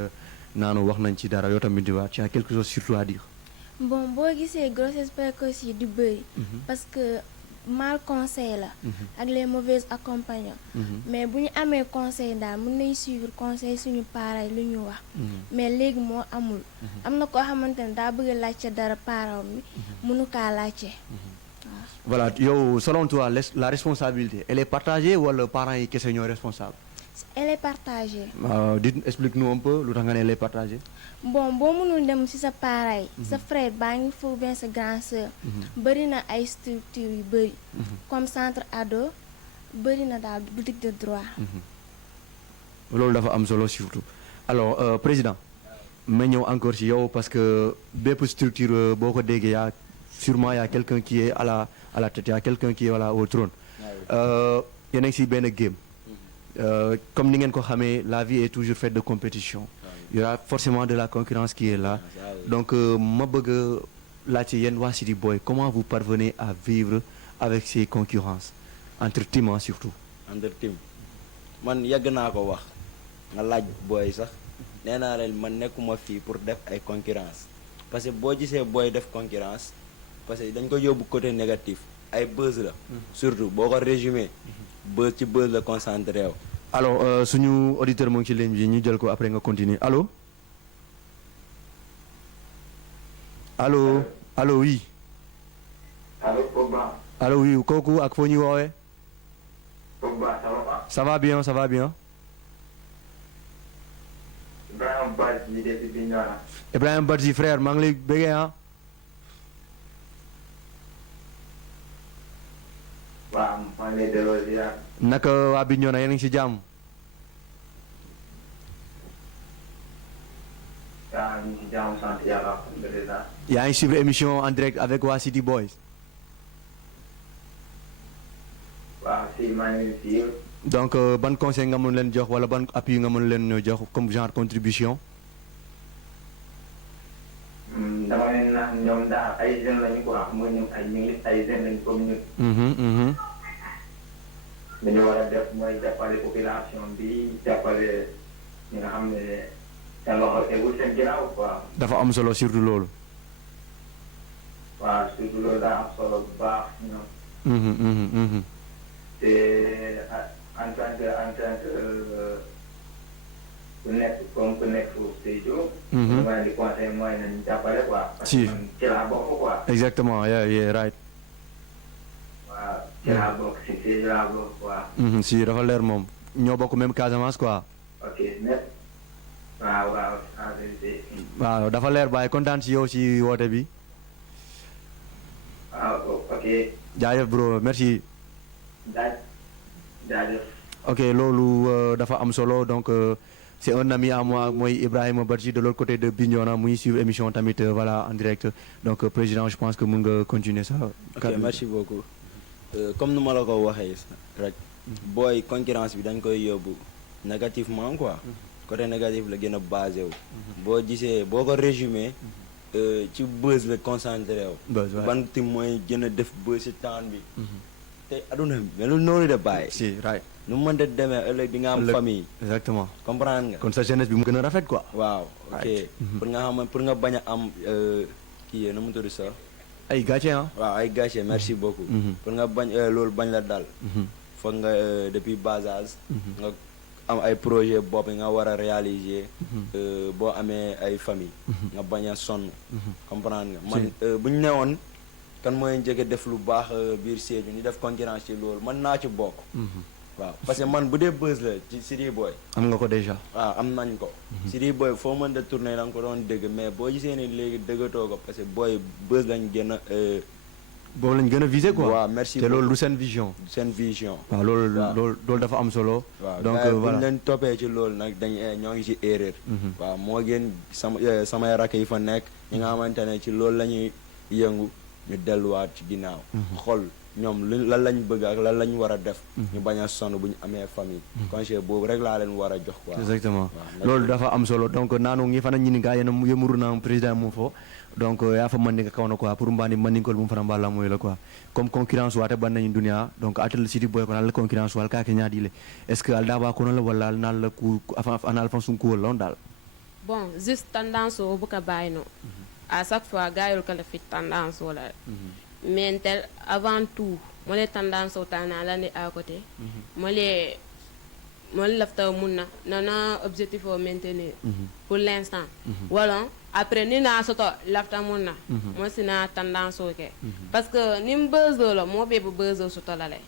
Nano wax nañ ci dara yow tamit tu as quelque chose surtout à dire. Bon boo gisee grossesse précoce yi du bëri parce que mal conseil la ak les mauvais accompagnants mais bu ñu amee conseil daal mën nañ suivre conseil suñu parents lu ñu wax mais léegi moo amul am na koo xamante ne daa bëgg a laajte dara parent mi mënu kaa laajte waaw. Voilà yow selon toi la responsabilité elle est partagée wala parents yi kese ñoo responsable. Elle est partagée. Explique-nous un peu lu tax nga ne elle est partagée. Bon boo mënul dem ci sa parents yi sa frère baa ngi foofu bien sa grand sœur bëri na ay structures yu bëri comme centre ado bëri na daal boutique de droit. Loolu dafa am solo surtout alors président ma ñëw encore ci yow parce que bépp structure boo ko déggee y a quelqu'un qui est à la tête y a quelqu'un qui est voilà au trône yéen a ngi ci benn game comme ni ngeen ko xamee la vie est toujours faite de compétition. Il y aura forcément de la concurrence qui est là donc ma bëgg laajte yéen waa City Boy comment vous parvenez à vivre avec ces concurrences entre team surtout. entre team man yàgg naa ko wax nga laaj booy sax nee naa leen man nekkuma fii pour def ay concurrence parce que boo gisee booy def concurrence parce que dañ ko yóbbu côté négatif ay buzz la surtout boo ko résumé buzz ci buzz la concentré wu. Alors suñu auditeur mu ngi ci ligne bi ñu jël ko après nga continuer allo allo allo oui allo Pogba. allo oui kooku ak foo ñuy woowee. Pogba ça va pas. ça va bien ça va bien. Ibrahima Badji depuis Bignona. Ibrahima Badji frère maa ngi lay bëggee ah. waaw maa ngi lay delloo ziar. naka waa Bignona yéen a ngi ci jàmm. waaw ñu ngi si jàmm sant yàlla alhamdulilah. yaa ngi suivre émission en direct avec waa City Boys. waaw si maa ngi leen si donc ban conseil nga mën leen jox wala ban appui nga mën leen jox comme genre contribution. dama leen naan ñoom daal ay jeunes lañu quoi mooy ñoom ay ñu ngi ay jeunes lañu comme ñun. dañu war a def mooy jàppale population bi jàppale ñi nga xam ne seen loxo tegul seen ginnaaw quoi. dafa am solo surtout loolu. waaw surtout loolu daa am solo bu baax ñoom. te en tant que ku nekk comme ku nekk foofu Sédhiou. ma leen di conseil mooy nañu jàppale quoi. parce que man ci laa bokk quoi. exactement yeah right. waaw ci laa bokk si Sédhiou laa bokk quoi. si dafa leer moom ñoo bokk même Casamance quoi. ok merci. waaw en vérité. waaw dafa leer baay kontaan si yow si woote bi. waaw ok. jaajëf bro merci. jaajëf. ok loolu dafa am solo donc c'est un ami à moi mooy Ibrahima Badji de l'autre côté de Bignona muy suivre émission tamit voilà en direct donc président je pense que mun nga continuer ça. ok merci beaucoup comme nu ma la ko waxee rek booy concurrence bi dañ koy yóbbu négativement quoi côté négatif la gën a basé wu. boo gisee boo ko résumé ci buzz la concentré wu. ban tim mooy gën a def buzz ci temps bi. te aduna bi melul noonu de bàyyi. si right. nu mu mënta demee ëllëg di nga am famille. exactement comprendre nga. kon sa jeunesse bi mu gën a rafet quoi. waaw ok pour nga bañ a am kii nu mu tudd sax. ay gàcce ah. waaw ay gàcce merci beaucoup. pour nga bañ loolu bañ la dal. foog nga depuis bas âge nga am ay projet bopp nga war a réaliser. boo amee ay famille. nga bañ a sonn. comprendre nga man bu ñu newoon. kan mooy njëkk def lu baax biir Sédhiou ñu def concurrence ci loolu mën naa ci bokk. waaw parce que man bu dee buzz la ci City Boy. am nga ko déjà. waaw am nañ ko. City Boy foo mën de tourner da nga ko doon dégg mais boo gisee ni léegi dëggatoo ko parce que booy buzz lañ gën a. boobu lañ gën a viser quoi. waaw merci te loolu du seen vision. seen vision. waaw loolu dafa am solo. donc voilà voilà bu ñu leen toppee ci loolu nag dañ ñoo ngi ci erreur. waaw moo gën samay rakk yi fa nekk ñi nga xamante ne ci loolu la ñuy yëngu. ñu delluwaat ci ginnaaw. xool ñoom lan lañ bëgg ak lan lañ war a def. ñu bañ a sonn bu ñu amee famille. conseil boobu rek laa leen war a jox quoi. exactement loolu dafa am solo donc naanu ngi fana ñini ga yena yemuru na président mum fo donc ya fa mandi ka kawno quoi pour mbani manikol mum fana mballa moy la quoi comme concurrence wata ban nañu dunia donc atel City Boy ko la concurrence wal ka ke nyaadi le est ce que al daba ko la wala al nal ku anal fa sun ko lon dal bon juste tendance o buka bayno à chaque fois gayol kala fit tendance wala mais tel avant tout mo les tendance o tana la ni à côté mo les lafta munna nana objectif au maintenir pour l'instant voilà après ni na soto lafta munna mo sina tendance o ke parce que nim bezo la mo be bezo soto la le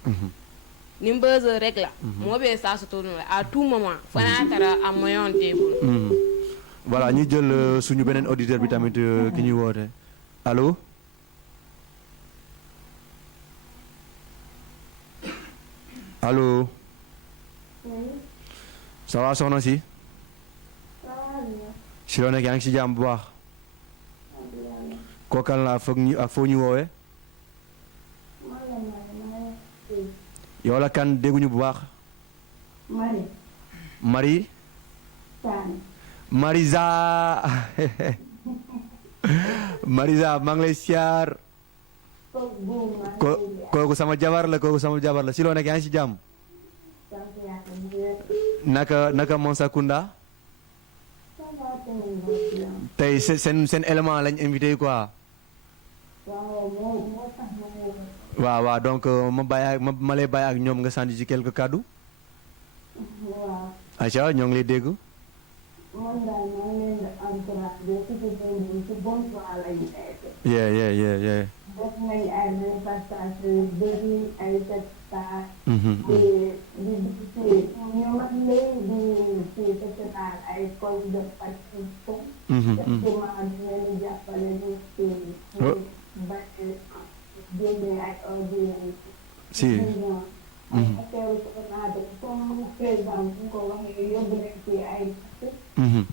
nim bezo rek la mo be sa soto à tout moment fana tara a moyen table voilà ñu jël suñu benen auditeur bi tamit ki ñuy woté allô allô ça va soxna si si loo nekk yaa ngi si jàmm bu baax kookal la foog ñu ak foo ñu woowee yow la kan dégguñu bu baax Marie Marisa Marisa maa ngi lay siyaar kooku sama jabar la si loo nekk yaa ngi si jàmm naka Monsakunda tey seen élément lañ invité quoi waaw donc ma lay bàyyi ak ñoom nga sànni ci quelques kàddu aca ñoo ngi lay dégg yeah yeah yeah yeah. def nañ ay manifestation yu bëri ay festival di ci ñoom ak léegi di ci festival ay cause de participation effectivement di leen di jàppale ñu ci bañ génne ay ordinaire si affaire coronado comme président bu ko waxee yóbbu nañ ci ay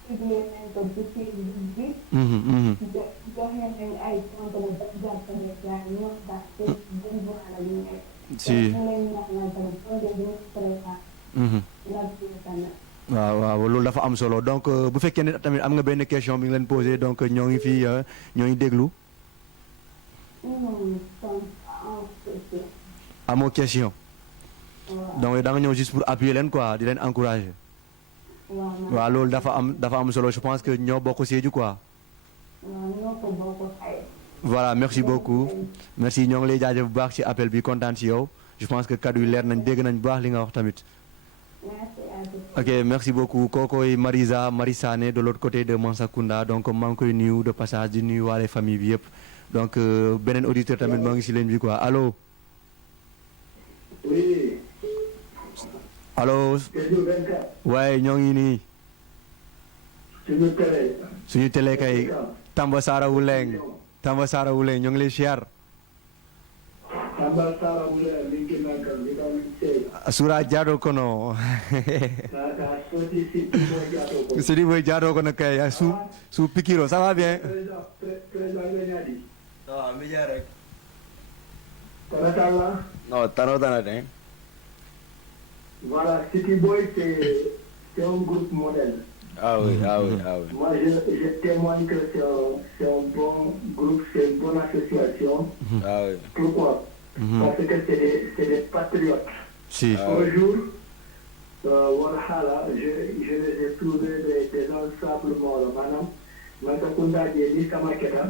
publié nañ ko ci Facebook bi joxe nañ ay compte ba jàppale gars yi ñoom daal te buñ boole ñu nekk si ñu leen ñaanal tamit projet bi ñu prévoir la tamit waaw waaw loolu dafa am solo donc bu fekkee ne tamit am nga benn question bi nga leen posé donc ñoo ngi fii ñoo ngi déglu amoo question donc da nga ñëw juste pour appuyer leen quoi di leen encourager waaw loolu dafa am solo je pense que ñoo bokk Sédhiou quoi voilà merci beaucoup merci ñoo ngi lay jaajëf bu baax ci appel bi kontaan ci yow je pense que kaddu yi leer nañ dégg nañ bu baax li nga wax tamit ok merci beaucoup kookoy Marisa Marisane de l'autre côté de Mansakunda donc maa ngi koy nuyu de passage di nuyu waale famille bi yëpp donc beneen auditeur tamit moo ngi ci ligne bi quoi allo oui. allo waaye ñoo ngi nii suñu télé kay Tamba Sara Wuleng ñoo ngi lay siyaar Sura Jado kono Sidi boy Jado kono kay su Pikiro ça va bien non mi jaar rek Taratala. non tano de Voilà, City Boy, c'est un groupe modèle. ah oui. Moi, je témoigne que c'est un bon groupe, c'est une bonne association. ah oui Pourquoi Parce que c'est des patriotes. si Un jour, voilà, je les ai trouvés des ensembles morts. Madame, Mansakunda Diéli Samaketa,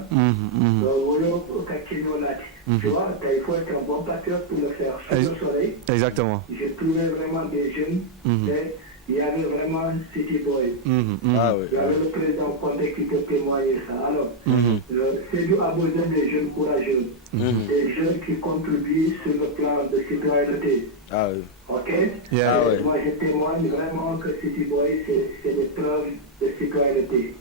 Wolo Kakinolati. Tu vois, il faut être un bon patriote pour le faire. Sous le soleil, exactement j'ai trouvé vraiment des jeunes. Et il y avait vraiment City Boy. ah oui Il y avait le président Condé qui peut témoigner ça. Alors, Sédhiou a besoin des jeunes courageux, des jeunes qui contribuent sur le plan de citoyenneté. ah oui Ok Yeah. Ah ouais. Moi, je témoigne vraiment que City Boy, c'est des preuves de citoyenneté.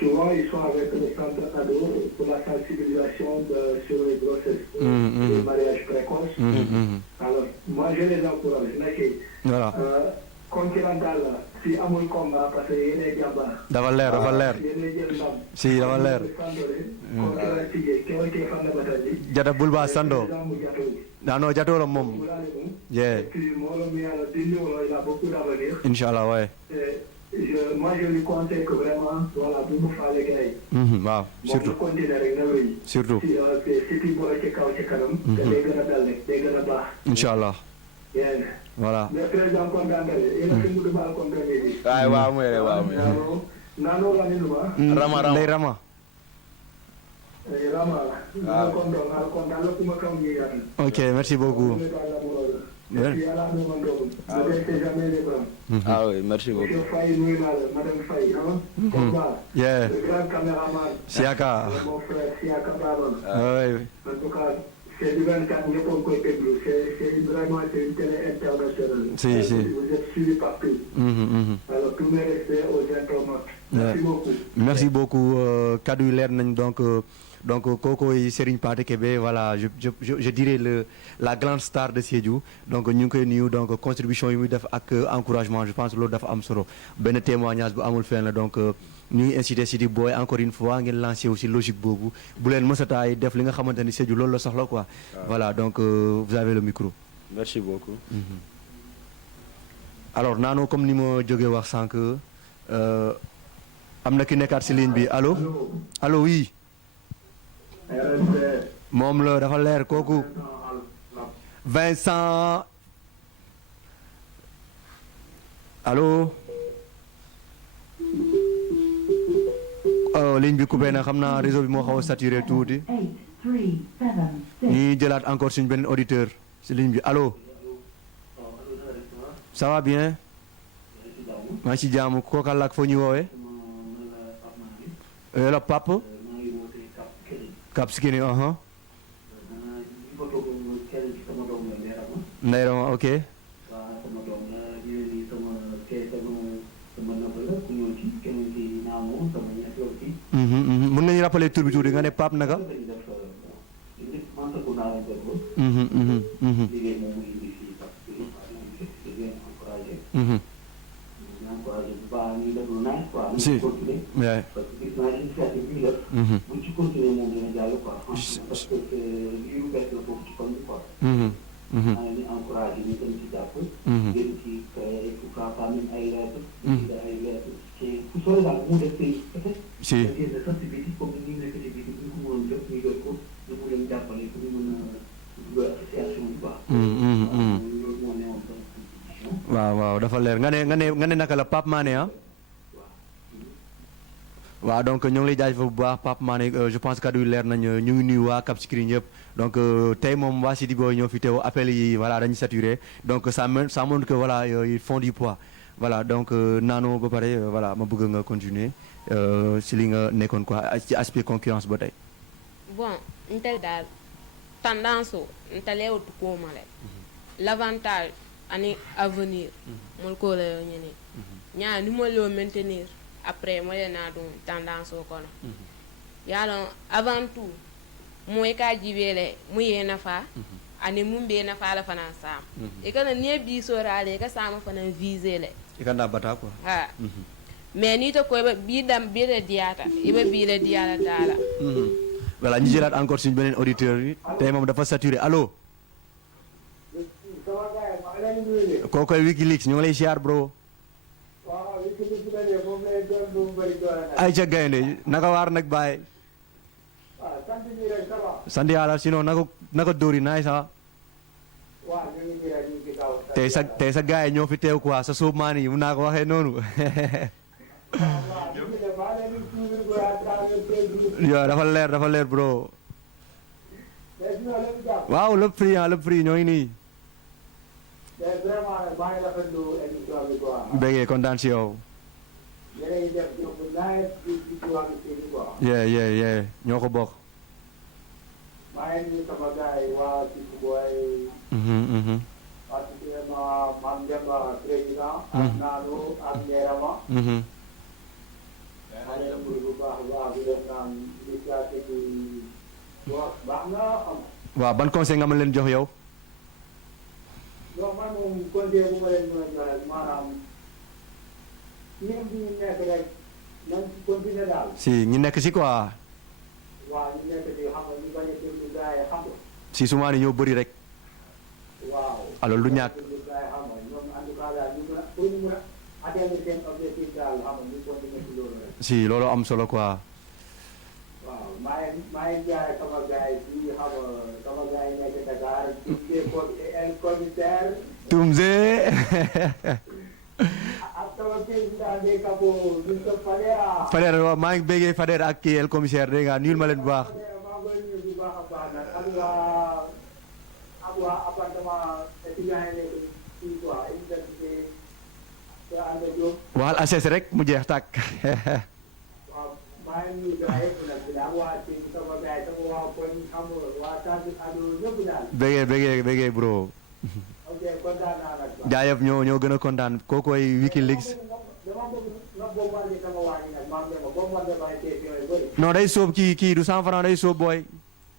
Souvent, ils sont avec le centre ado pour la sensibilisation sur les grossesses, les mariages précoces. Alors, moi, je les encourage. voilà Continental, si amul combat, parce que yéen a jàmbaar. dafa leer dafa leer yéen a jël ndam. si dafa leer Continental Tige, kenn ke fan la bataille. Jata Bulba Sando non Jatoro moom yeah Il a beaucoup d'avenir. Inch'Allah ouais Moi, je lui conseille que vraiment, voilà, bu mu faale gars yi. waaw surtout moom continuer rek na wéy. surtout City Boy ci kaw ci kanam. te day gën a dal rek day gën a baax. Inch'Allah yéen. voilà le président kontaan na de yéen a fi mu dugal kontaan bi. waaye waaw muy rek waaw muy naanoo la ni lu ma. Rama Ndey Rama Rama la. kontaan la kuma kam ñu yaatu. ok merci beaucoup Merci à la demande. Ne laissez jamais les bras. ah oui merci beaucoup Monsieur Faye nuyu naa la madame Faye ah. Combat. yeah Le grand caméraman. Siaka Mon frère Siaka Baron. ouais En tout cas, c'est du 24 ñëpp a ngi koy déglu. C'est vraiment une télé internationale. Si, si. Vous êtes suivi partout. Alors, tous mes respects aux internautes. Merci beaucoup. merci beaucoup kaddu yi leer nañ donc kookoy Serigne Pathé Kébé voilà je dirais la grande star de Sédhiou donc ñu ngi koy nuyu donc contribution yi muy def ak encouragement je pense loolu dafa am solo benn témoignage bu amul fenn la donc ñu ngi incité City Boy encore une fois ngeen lancé aussi logique boobu bu leen mësataay def li nga xamante ni Sédhiou loolu la soxla quoi voilà donc vous avez le micro merci beaucoup alors naanoo comme ni ma jógee wax sànq am na ki nekkaat si ligne bi allo allo oui moom la dafa leer kooku Vincent allo ligne bi coupé na xam naa réseau bi moo xaw a saturé tuuti ñuy jëlaat encore suñu beneen auditeur si ligne bi allo ça va bien maa ngi ci jàmm kooka lak foo ñuy woowee la Pape Cap Skirring photo kenn ci sama doom la Ndeyrama. Ndeyrama ok. waaw sama doom la ñeneen ñi sama nëbb la ku ñëw ci keneen ci naamoo sama ñett la ci. mën nga ñu rappeler tur bi tuuti nga ne Pape naka. Mansakou naa la jël liggéey moom mu indi fii parce que di leen encouragé. ñu encouragé bu baax ñu def lu naaj quoi. si ñu continuer. parce que gis naa initiative bii la. buñ ci continuer moom dina jàll quoi. parce que lii lu bees la foofu ci commune quoi. maa ngi encouragé ñu gën ci jàpp. gën ci créer pourquoi pas même ay lettres. ay lettres ci fu sore daal mu def tey peut-être. si génn sax si biti comme ni ñu nekk ci biti ñu ko mënoon jot ñu jot ko ñu mu leen jàppale pour ñu mën a dugal association bi quoi. loolu moo newoon sama contribution. waaw dafa leer nga ne naka la Pape Mané ah. waaw donc ñoo ngi lay jaajëfal bu baax Pape Mané je pense que kaddu yi leer nañ ñu ngi nuyu waa Cap Skirring yëpp donc tey moom waa City Boy ñoo fi teew appel yi voilà dañuy saturé donc ça montre que voilà ils font du poids voilà donc naano ba pare voilà ma bëgg nga continuer si li nga nekkoon quoi ci aspect concurrence ba tey. bon ntel daal tendance o ntalewo tukomale l'avantage ani avenir mol ko la ñene ñaa ni mo lo maintenir après mo le na dum tendance o kono yalo avant tout moy ka jibele mu yena fa ani mum be na fa la fana sam e kana ne bi sorale ka sama fana viser le e kanda bata quoi ha mais ni to ko bi dam bi le diata ibe bi le diata dala voilà ñu jëlaat encore suñu beneen auditeur yi tey moom dafa saturé allo kooku koy Wikileaks ñu ngi lay siyaar bro ay ca gaynde naka waar nag baay sant yàlla sinon naka dóori naay sax tey sa gaay ñoo fi teew quoi sa soob maan yi mun naa ko waxee noonu yow dafa leer bro waaw lépp free ñoo ngi nii bëggee kontaan si yow yeah ñoo ko bokk waaw ban conseil nga ma leen jox yow. non man moom conseil bu ma leen mën a joxe maanaam ñoom bi ñu nekk rek nañ ci continuer daal. si ñu nekk si quoi. waaw ñu nekk si xam nga ñu bañ a déglu gars yi xam nga. si souvent ni ñoo bëri rek. waaw alors lu ñàkk. déglu gars yi xam nga ñoom en tout cas daal ñu mën a pour ñu mën a atteindre seen objectif daal xam nga ñu continuer si loolu rek. si loolu am solo quoi. waaw maa ngi jaare sama gars yi fii xam nga sama gars yi nekk Dakar el commissaire Tumze ak sama président des Capo Mr Fadera Fader waaw maa ngi béggee Fader ak kii el commissaire dégg nga nuyul ma leen bu baax. maa ngi koy nuyu bu baax a baax nag ak waa appartement étudiant yi nekk fii quoi université te ànd ak yow. waxal ACS rek mu jeex tàkk. maa ngi nuyu gars yëpp nag daal waa Sine sama gars yi sama waa koñ xam nga waa Tante Ado ñëpp daal. béggee bro. ok kontaan naa nag. jaayëf ñoo gën a kontaan kookoy Wikileaks. dama bëgg nga bombardé sama waa ji nag maam Demba bombardé ma ay question yu bëri. non day sóob kii du 100 francs day sóob booy.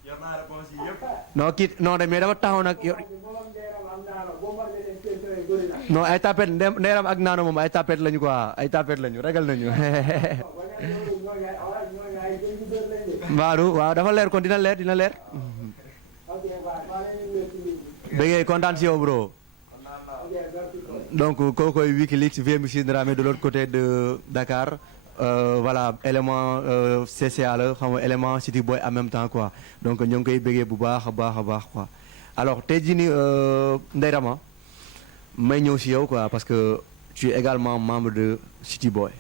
yor naa réponse yi yëpp. non kii non mais dafa taxaw nag. non ay tapet ndeeram ak naano moom ay tapet lañu quoi ay tapet lañu ragal nañu. waaw dafa leer kon dina leer. bëggee kontaan si yow bro. donc kookoy Wikileaks VMC Dramé de l'autre côté de Dakar voilà élément CCA la xam nga élément City Boy en même temps quoi donc ñoo ngi koy bëggee bu baax a baax quoi. alors tey jii nii Ndeye Rama may ñëw si yow quoi parce que tu es également membre de City Boy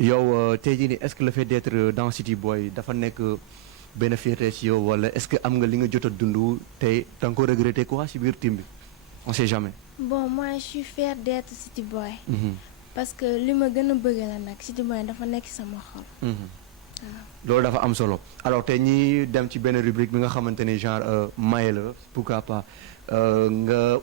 yow tey jii nii est-ce que le fait d'être dans City Boy dafa nekk benn fierté si yow wala est-ce que am nga li nga jot a dund tey da nga ko regretter quoi si biir team bi on sait jamais. Bon, moi je suis fière d'être City Boy. Parce que li ma gën a bëgg la nag City Boy dafa nekk sama xol. loolu dafa am solo alors tey ñi dem ci benn rubrique bi nga xamante ni genre maye la pourquoi pas nga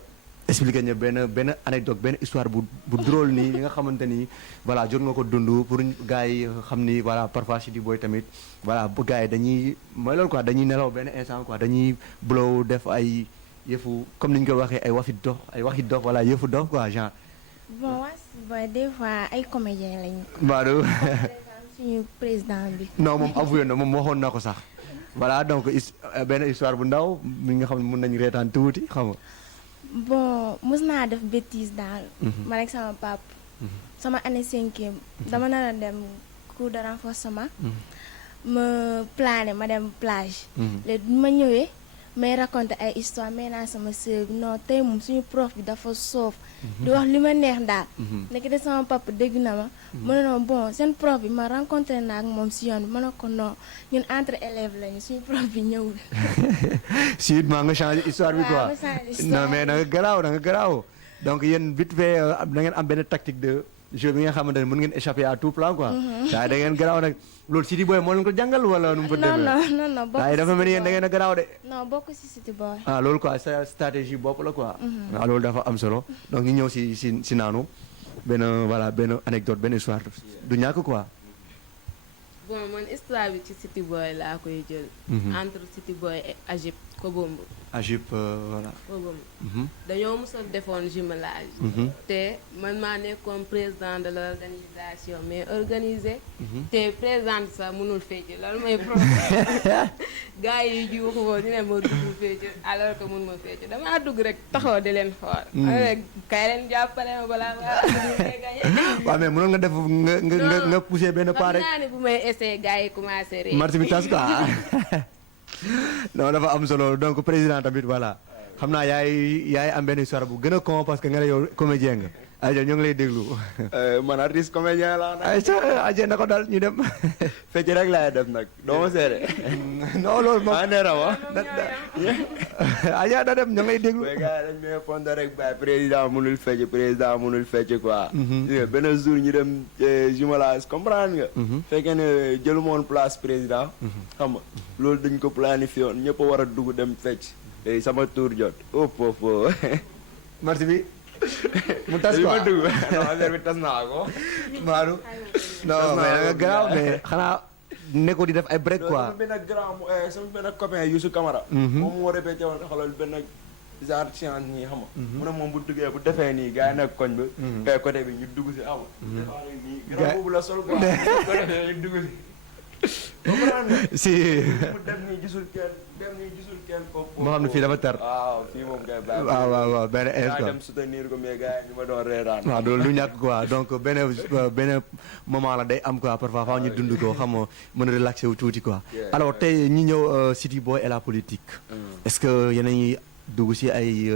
expliquer ñu benn anecdote benn histoire bu drôle nii li nga xamante ni voilà jot nga ko dund pour gars yi xam ni voilà parfois City Boy tamit voilà bu gars yi dañuy mooy loolu quoi dañuy nelaw benn instant quoi dañuy blow def ay yëfu comme ni ñu ko waxee ay waxi dof voilà yëfu dof quoi genre. bon waa City Boy des fois ay comédien lañu ko. Badou. suñu président bi. non moom avoué na moom waxoon na ko sax voilà donc benn histoire bu ndaw mi nga xam ne mën nañu reetaan tuuti xam nga. bon mos naa def bêtise daal. man ak sama pap sama année 5e dama nar a dem cours de renforcement. ma plané ma dem plage. léegi bu ma ñëwee may raconter ay histoire may naa sama sœur bi non tey moom suñu prof bi dafa soof. di wax li ma neex daal. nekk de sama papa dégg na ma. mu ne non bon seen prof bi ma rencontré naa ak moom si yoon bi ma ne ko non ñun entre élèves lañu suñu prof bi ñëwul. si maa nga changé histoire bi quoi non mais da nga garaaw donc yéen vite fait da ngeen am benn tactique de jeu bi nga xamante ne mën ngeen échapper à tout plan quoi. waaye da ngeen garaaw nag loolu City Boy moo leen ko jàngal wala nu mu fa demee. non bokk waaye dafa mel ni yéen da ngeen a garaaw de. non bokk si City Boy. ah loolu quoi sa stratégie bopp la quoi. waaw loolu dafa am solo donc ñu ñëw si naanu benn voilà benn anecdote benn histoire du ñàkk quoi. bon man histoire bi ci City Boy laa koy jël. entre City Boy et Agip Kobombo. Agip voilà. Kobombo. dañoo mos a defoon jumelage. te man maa nekkoon président de l'organisation mais organisé. te président sax mënul fecc loolu mooy problème. gars yi juuxu ko ñu ne ma dugg fecc alors que mun ma fecc damaa dugg rek taxaw di leen xool. kay leen jàppale ma balaa maa gagné. waaw mais mënoon nga def nga poussé benn pas rek. xam naa ne bu may essayé gars yi commencé rek. marché bi tas quoi. non dafa am solo donc président tamit voilà xam naa yaay am benn histoire bu gën a con parce que nga ne yow comédien nga ayca ñu ngi lay déglu. man artiste comédien laa nag. ayca na ko dal ñu dem. fecc rek laay def nag doo ma seede. non loolu moom nee na ma. ayca na dem ñu ngi lay déglu. mais gars yi dañ may fonde rek ba président mënul fecc quoi. benn jour ñu dem jumelage comprendre nga. fekkee ne jëlu moon place président. xam nga loolu dañ ko planifié woon ñëpp a war a dugg dem fecc. léegi sama tour jot merci bi. mu tas quoi dugg non affaire bi tas naa ko. Maodo. non mais da nga garaaw mais xanaa nekkul di def ay break quoi. sama benn grand sama benn copain Youssou Camara. moom moo répété woon xoolal benn genre science nii xam nga. mu ne moom bu duggee bu defee nii gars yi nekk koñ ba. kay côté bi ñu dugg si xam nga. nii grand boobu la sol quoi. ko defee ñu dugg si. si. mu dem nii gisul kenn foofu. moo xam ne fii dafa tar. waaw fii moom kay bàyyi. waaw benn instant dem soutenir ko mais gars yi ñu ma doon reeraan. waaw loolu lu ñàkk quoi donc benn moment la day am quoi parfois faaw ñu dund ko xam nga mën a relaxé wu tuuti quoi. alors tey ñi ñëw City Boy et la politique. est-ce que yéen a ngi dugg si ay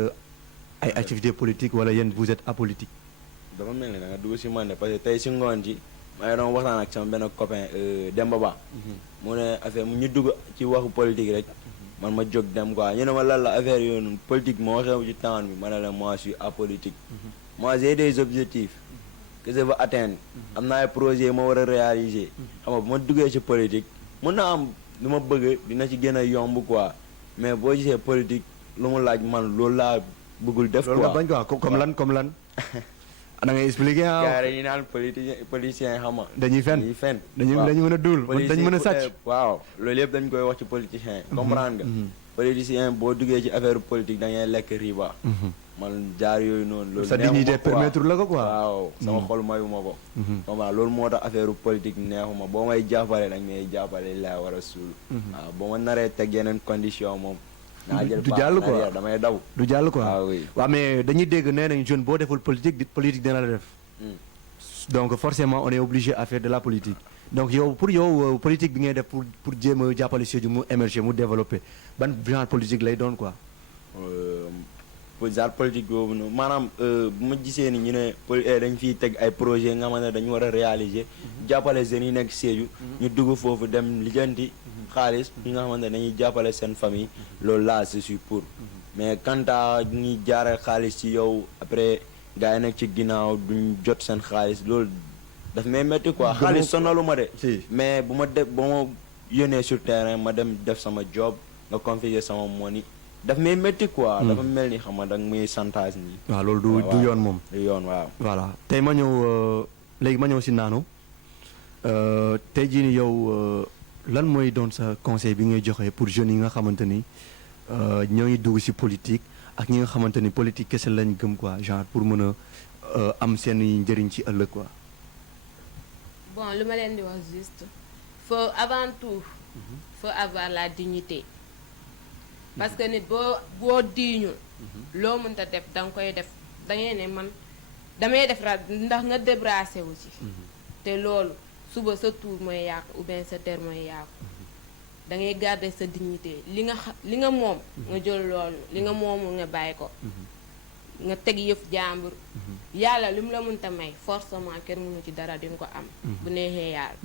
activités politiques wala yéen vous êtes apolitique. dama mel ni da nga dugg si man de parce que tey si ngoon ji maa ngi doon waxtaan ak sama benn copain Demba Ba. mu ne affaire mu ñu dugg ci waxu politique rek. man ma jóg dem quoi ñu ne ma lan la affaire yooyu noonu politique moo xew ci temps bi ma ne la moi je suis apolitique. moi j'ai des objectifs que je veux atteindre. am na ay projets ma war a réaliser. xam nga bu ma duggee ci politique mun na am lu ma bëgg dina ci gën a yomb quoi mais boo gisee politique lu mu laaj man loolu laa bëggul def. quoi loolu nga bañ quoi comme lan. da ngay expliquer ah. gars yi naan politicien xam nga. dañuy fen dañu mën a duul dañu mën a sàcc. waaw loolu yëpp dañ koy wax ci politicien comprendre nga. politicien boo duggee ci affaire politique da ngay lekk riba. man jaar yooyu noonu. loolu sa dignité permettre la ko quoi. waaw sama xol mayuma ko. comprendre loolu moo tax affaire politique neexuma boo may jàppale dañ may jàppale laa war a suul. waaw boo ma naree teg yeneen condition moom. du jàll quoi damay daw. du jàll quoi waaw mais dañuy dégg nee nañ jeune boo deful politique dina la def. donc forcément on est obligé à faire de la politique. donc pour yow politique bi ngay def pour jéem a jàppale Sédhiou mu émerger mu développer ban genre politique lay doon quoi. genre politique boobu noonu maanaam bu ma gisee ni ñu ne dañ fiy teg ay projet nga xamante ne dañu war a réaliser. jàppale jeunes yi nekk Sédhiou. ñu dugg foofu dem lijjanti. xaalis bi nga xamante ne dañuy jàppale seen famille. loolu laa je suis pour. mais quant à ñuy jaaree xaalis ci yow après gars yi nekk ci ginnaaw duñ jot seen xaalis loolu daf may métti quoi Gëmoo- xaalis sonalu ma de si. mais bu ma yónnee sur terrain ma dem def sama job nga configurer sama money daf may métti quoi dafa mel ni xam nga danga muy chantage nii waaw loolu du yoon moom. du yoon waaw voilà tey ma ñëw léegi ma ñëw si Nano tey jii ni yow lan mooy doon sa conseil bi ngay joxe pour jeunes yi nga xamante ni ñoo ngi dugg si politique ak ñi nga xamante ni politique kese lañ gëm quoi genre pour mën a am seen njëriñ ci ëllëg quoi. bon lu ma leen di wax juste faut avant tout faut avoir la dignité parce que nit boo diiñul loo mënta def da nga koy def da ngay ne man damay def ra ndax nga débrassé wu ci te loolu suba sa tour mooy yàqu ou bien sa terre mooy yàqu da ngay garder sa dignité li nga moom nga jël loolu li nga moomul nga bàyyi ko nga teg yëf jàmbur yàlla li mu la mënta may forcément kenn mënu ci dara di nga ko am bu neexee yàlla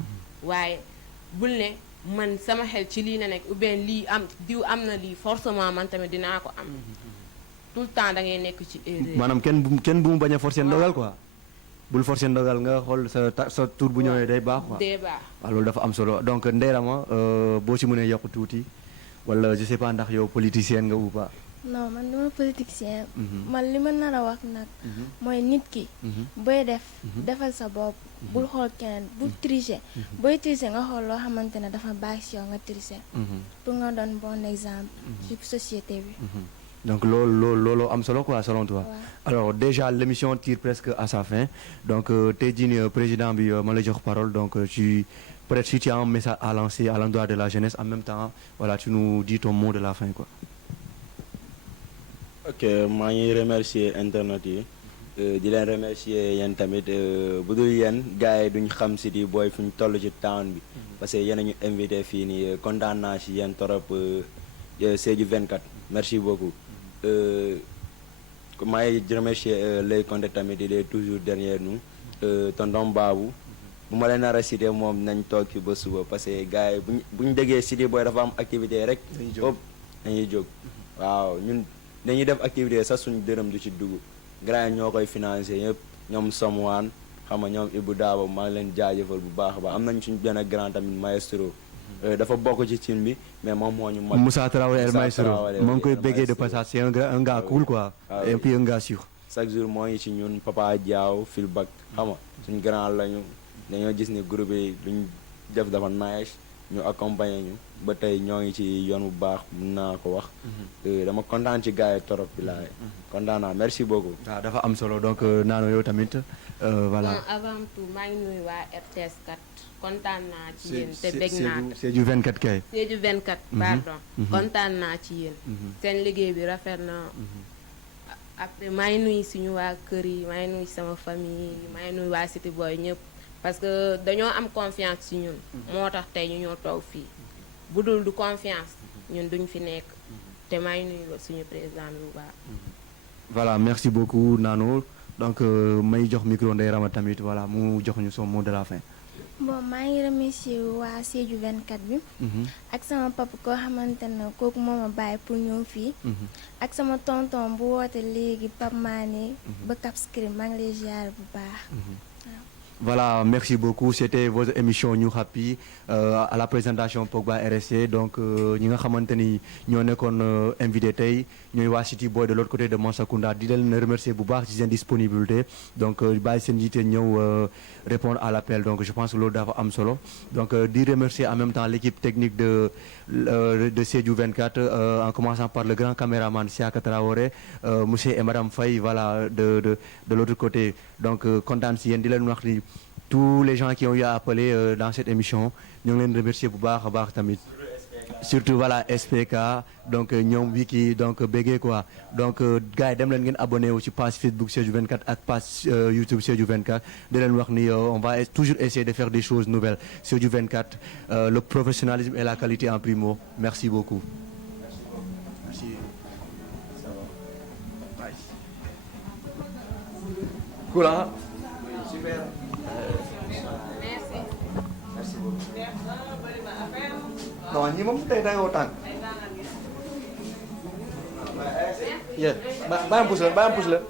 waaye bul ne man sama xel ci lii na nekk ou bien lii am diw am na lii forcément man tamit dinaa ko am tout le temps da ngay nekk ci erreur maanaam kenn bu mu bañ a forcer ndogal quoi bul forcer ndogal nga xool sa tour bu ñëwee day baax quoi day baax waaw loolu dafa am solo donc Ndeye Rama boo ci mënee yokk tuuti wala je sais pas ndax yow politicienne nga ou pas. non man duma politicien man li ma nar a wax nag mooy nit ki booy defal sa bopp bul xool keneen bul tricher booy tricher nga xool loo xamante ne dafa baax si yow nga tricher pour nga doon bon exemple ci société bi donc loolu am solo quoi selon toi. Ouais. Alors déjà l'émission tire presque à sa fin donc tey jii nii président bi ma la jox parole donc peut-être si tu as un message à lancer à l'endroit de la jeunesse en même temps voilà tu nous dis ton mot de la fin quoi. ok maa ngi remercier internet yi di leen remercier yéen tamit bu dul yéen gars yi duñ xam City Boy fu ñu toll ci town bi parce que yéen a ñu invité fii nii kontaan naa si yéen torop Sédhiou 24 merci beaucoup maa ngi remercier les contacts tamit il est toujours derrière nous tonton Babou bu ma leen nar a cité moom nañ toog fi ba suba parce que gars yi buñ déggee City Boy dafa am activité rek hop dañuy jóg waaw ñun dañuy def activité sax suñu dërëm du ci dugg grand yi ñoo koy financé yëpp ñoom Somwaan xam nga ñoom Ibou Daaba maa ngi leen jaajëfal bu baax a baax am nañ suñu benn grand tamit maestro dafa bokk ci team bi mais moom moo ñu mag Moussa Traoré El Maestro Traoré, moo ngi koy El béggee de Maestro. passage c'est un gars cool quoi Ah et oui. puis un gars sûr. chaque jour moo ngi ci ñun Papa Diaw Filbak xam nga suñu grand lañu dañoo gis ni groupe yi luñ def dafa nice ñu accompagner ñu ba tey ñoo ngi ci yoon bu baax mun naa ko wax dama kontaan ci gars yi torop bi laay kontaan naa merci beaucoup waaw dafa am solo donc Nano yow tamit voilà. bon avant tout maa ngi nuyu waa RTS 4 kontaan naa ci yéen te bég naa Sédhiou 24 kay. Sédhiou 24 pardon kontaan naa ci yéen seen liggéey bi rafet na après maa ngi nuyu suñu waa kër yi maa ngi nuyu sama famille maa ngi nuyu waa City Boy ñëpp parce que dañoo am confiance ci ñun moo tax tey ñu ñoo toog fii bu dul du confiance ñun duñ fi nekk te maa ngi nuyu suñu président bi bu baax Voilà merci beaucoup Nano donc may jox micro Ndeye Rama tamit voilà mu jox ñu son mot de la fin. bon maa ngi remercier waa Sédhiou 24 bi ak sama papa koo xamante ne kooku moo ma bàyyi pour ñëw fii ak sama tonton bu woote léegi Pape Mané ba Cap Skirring maa ngi lay ziar bu baax Voilà, merci beaucoup. C'était votre émission New Happy à la présentation Pogba RSC. Donc, ñi nga xamante ni ñoo nekkoon invité tey ñooy waa City Boy de l'autre côté de Mansakunda di leen remercier bu baax ci seen disponibilité donc bàyyi seen yitte ñëw répondre à l'appel donc je pense que loolu dafa am solo donc di remercier en même temps l'équipe technique de Sédhiou 24 en commençant par le grand caméraman Siaka Traoré monsieur et madame Faye voilà de l'autre côté donc kontaan si yéen di leen wax ni tous les gens qui ont eu à appeler dans cette émission ñoo ngi leen remercier bu baax a baax tamit surtout voilà SPK donc ñoom wiki donc béggee quoi donc gars yi dem leen ngeen abonné wu ci page Facebook Sédhiou 24 ak page YouTube Sédhiou 24 di leen wax ni on va toujours essayer de faire des choses nouvelles Sédhiou 24 le professionnalisme et la qualité en primo merci beaucoup. Merci. Ça va. Nice. Cool hein? Super. Merci beaucoup. Non, ñi moom tey dangoo tànk. Yéen, bàyyi ma pousse la.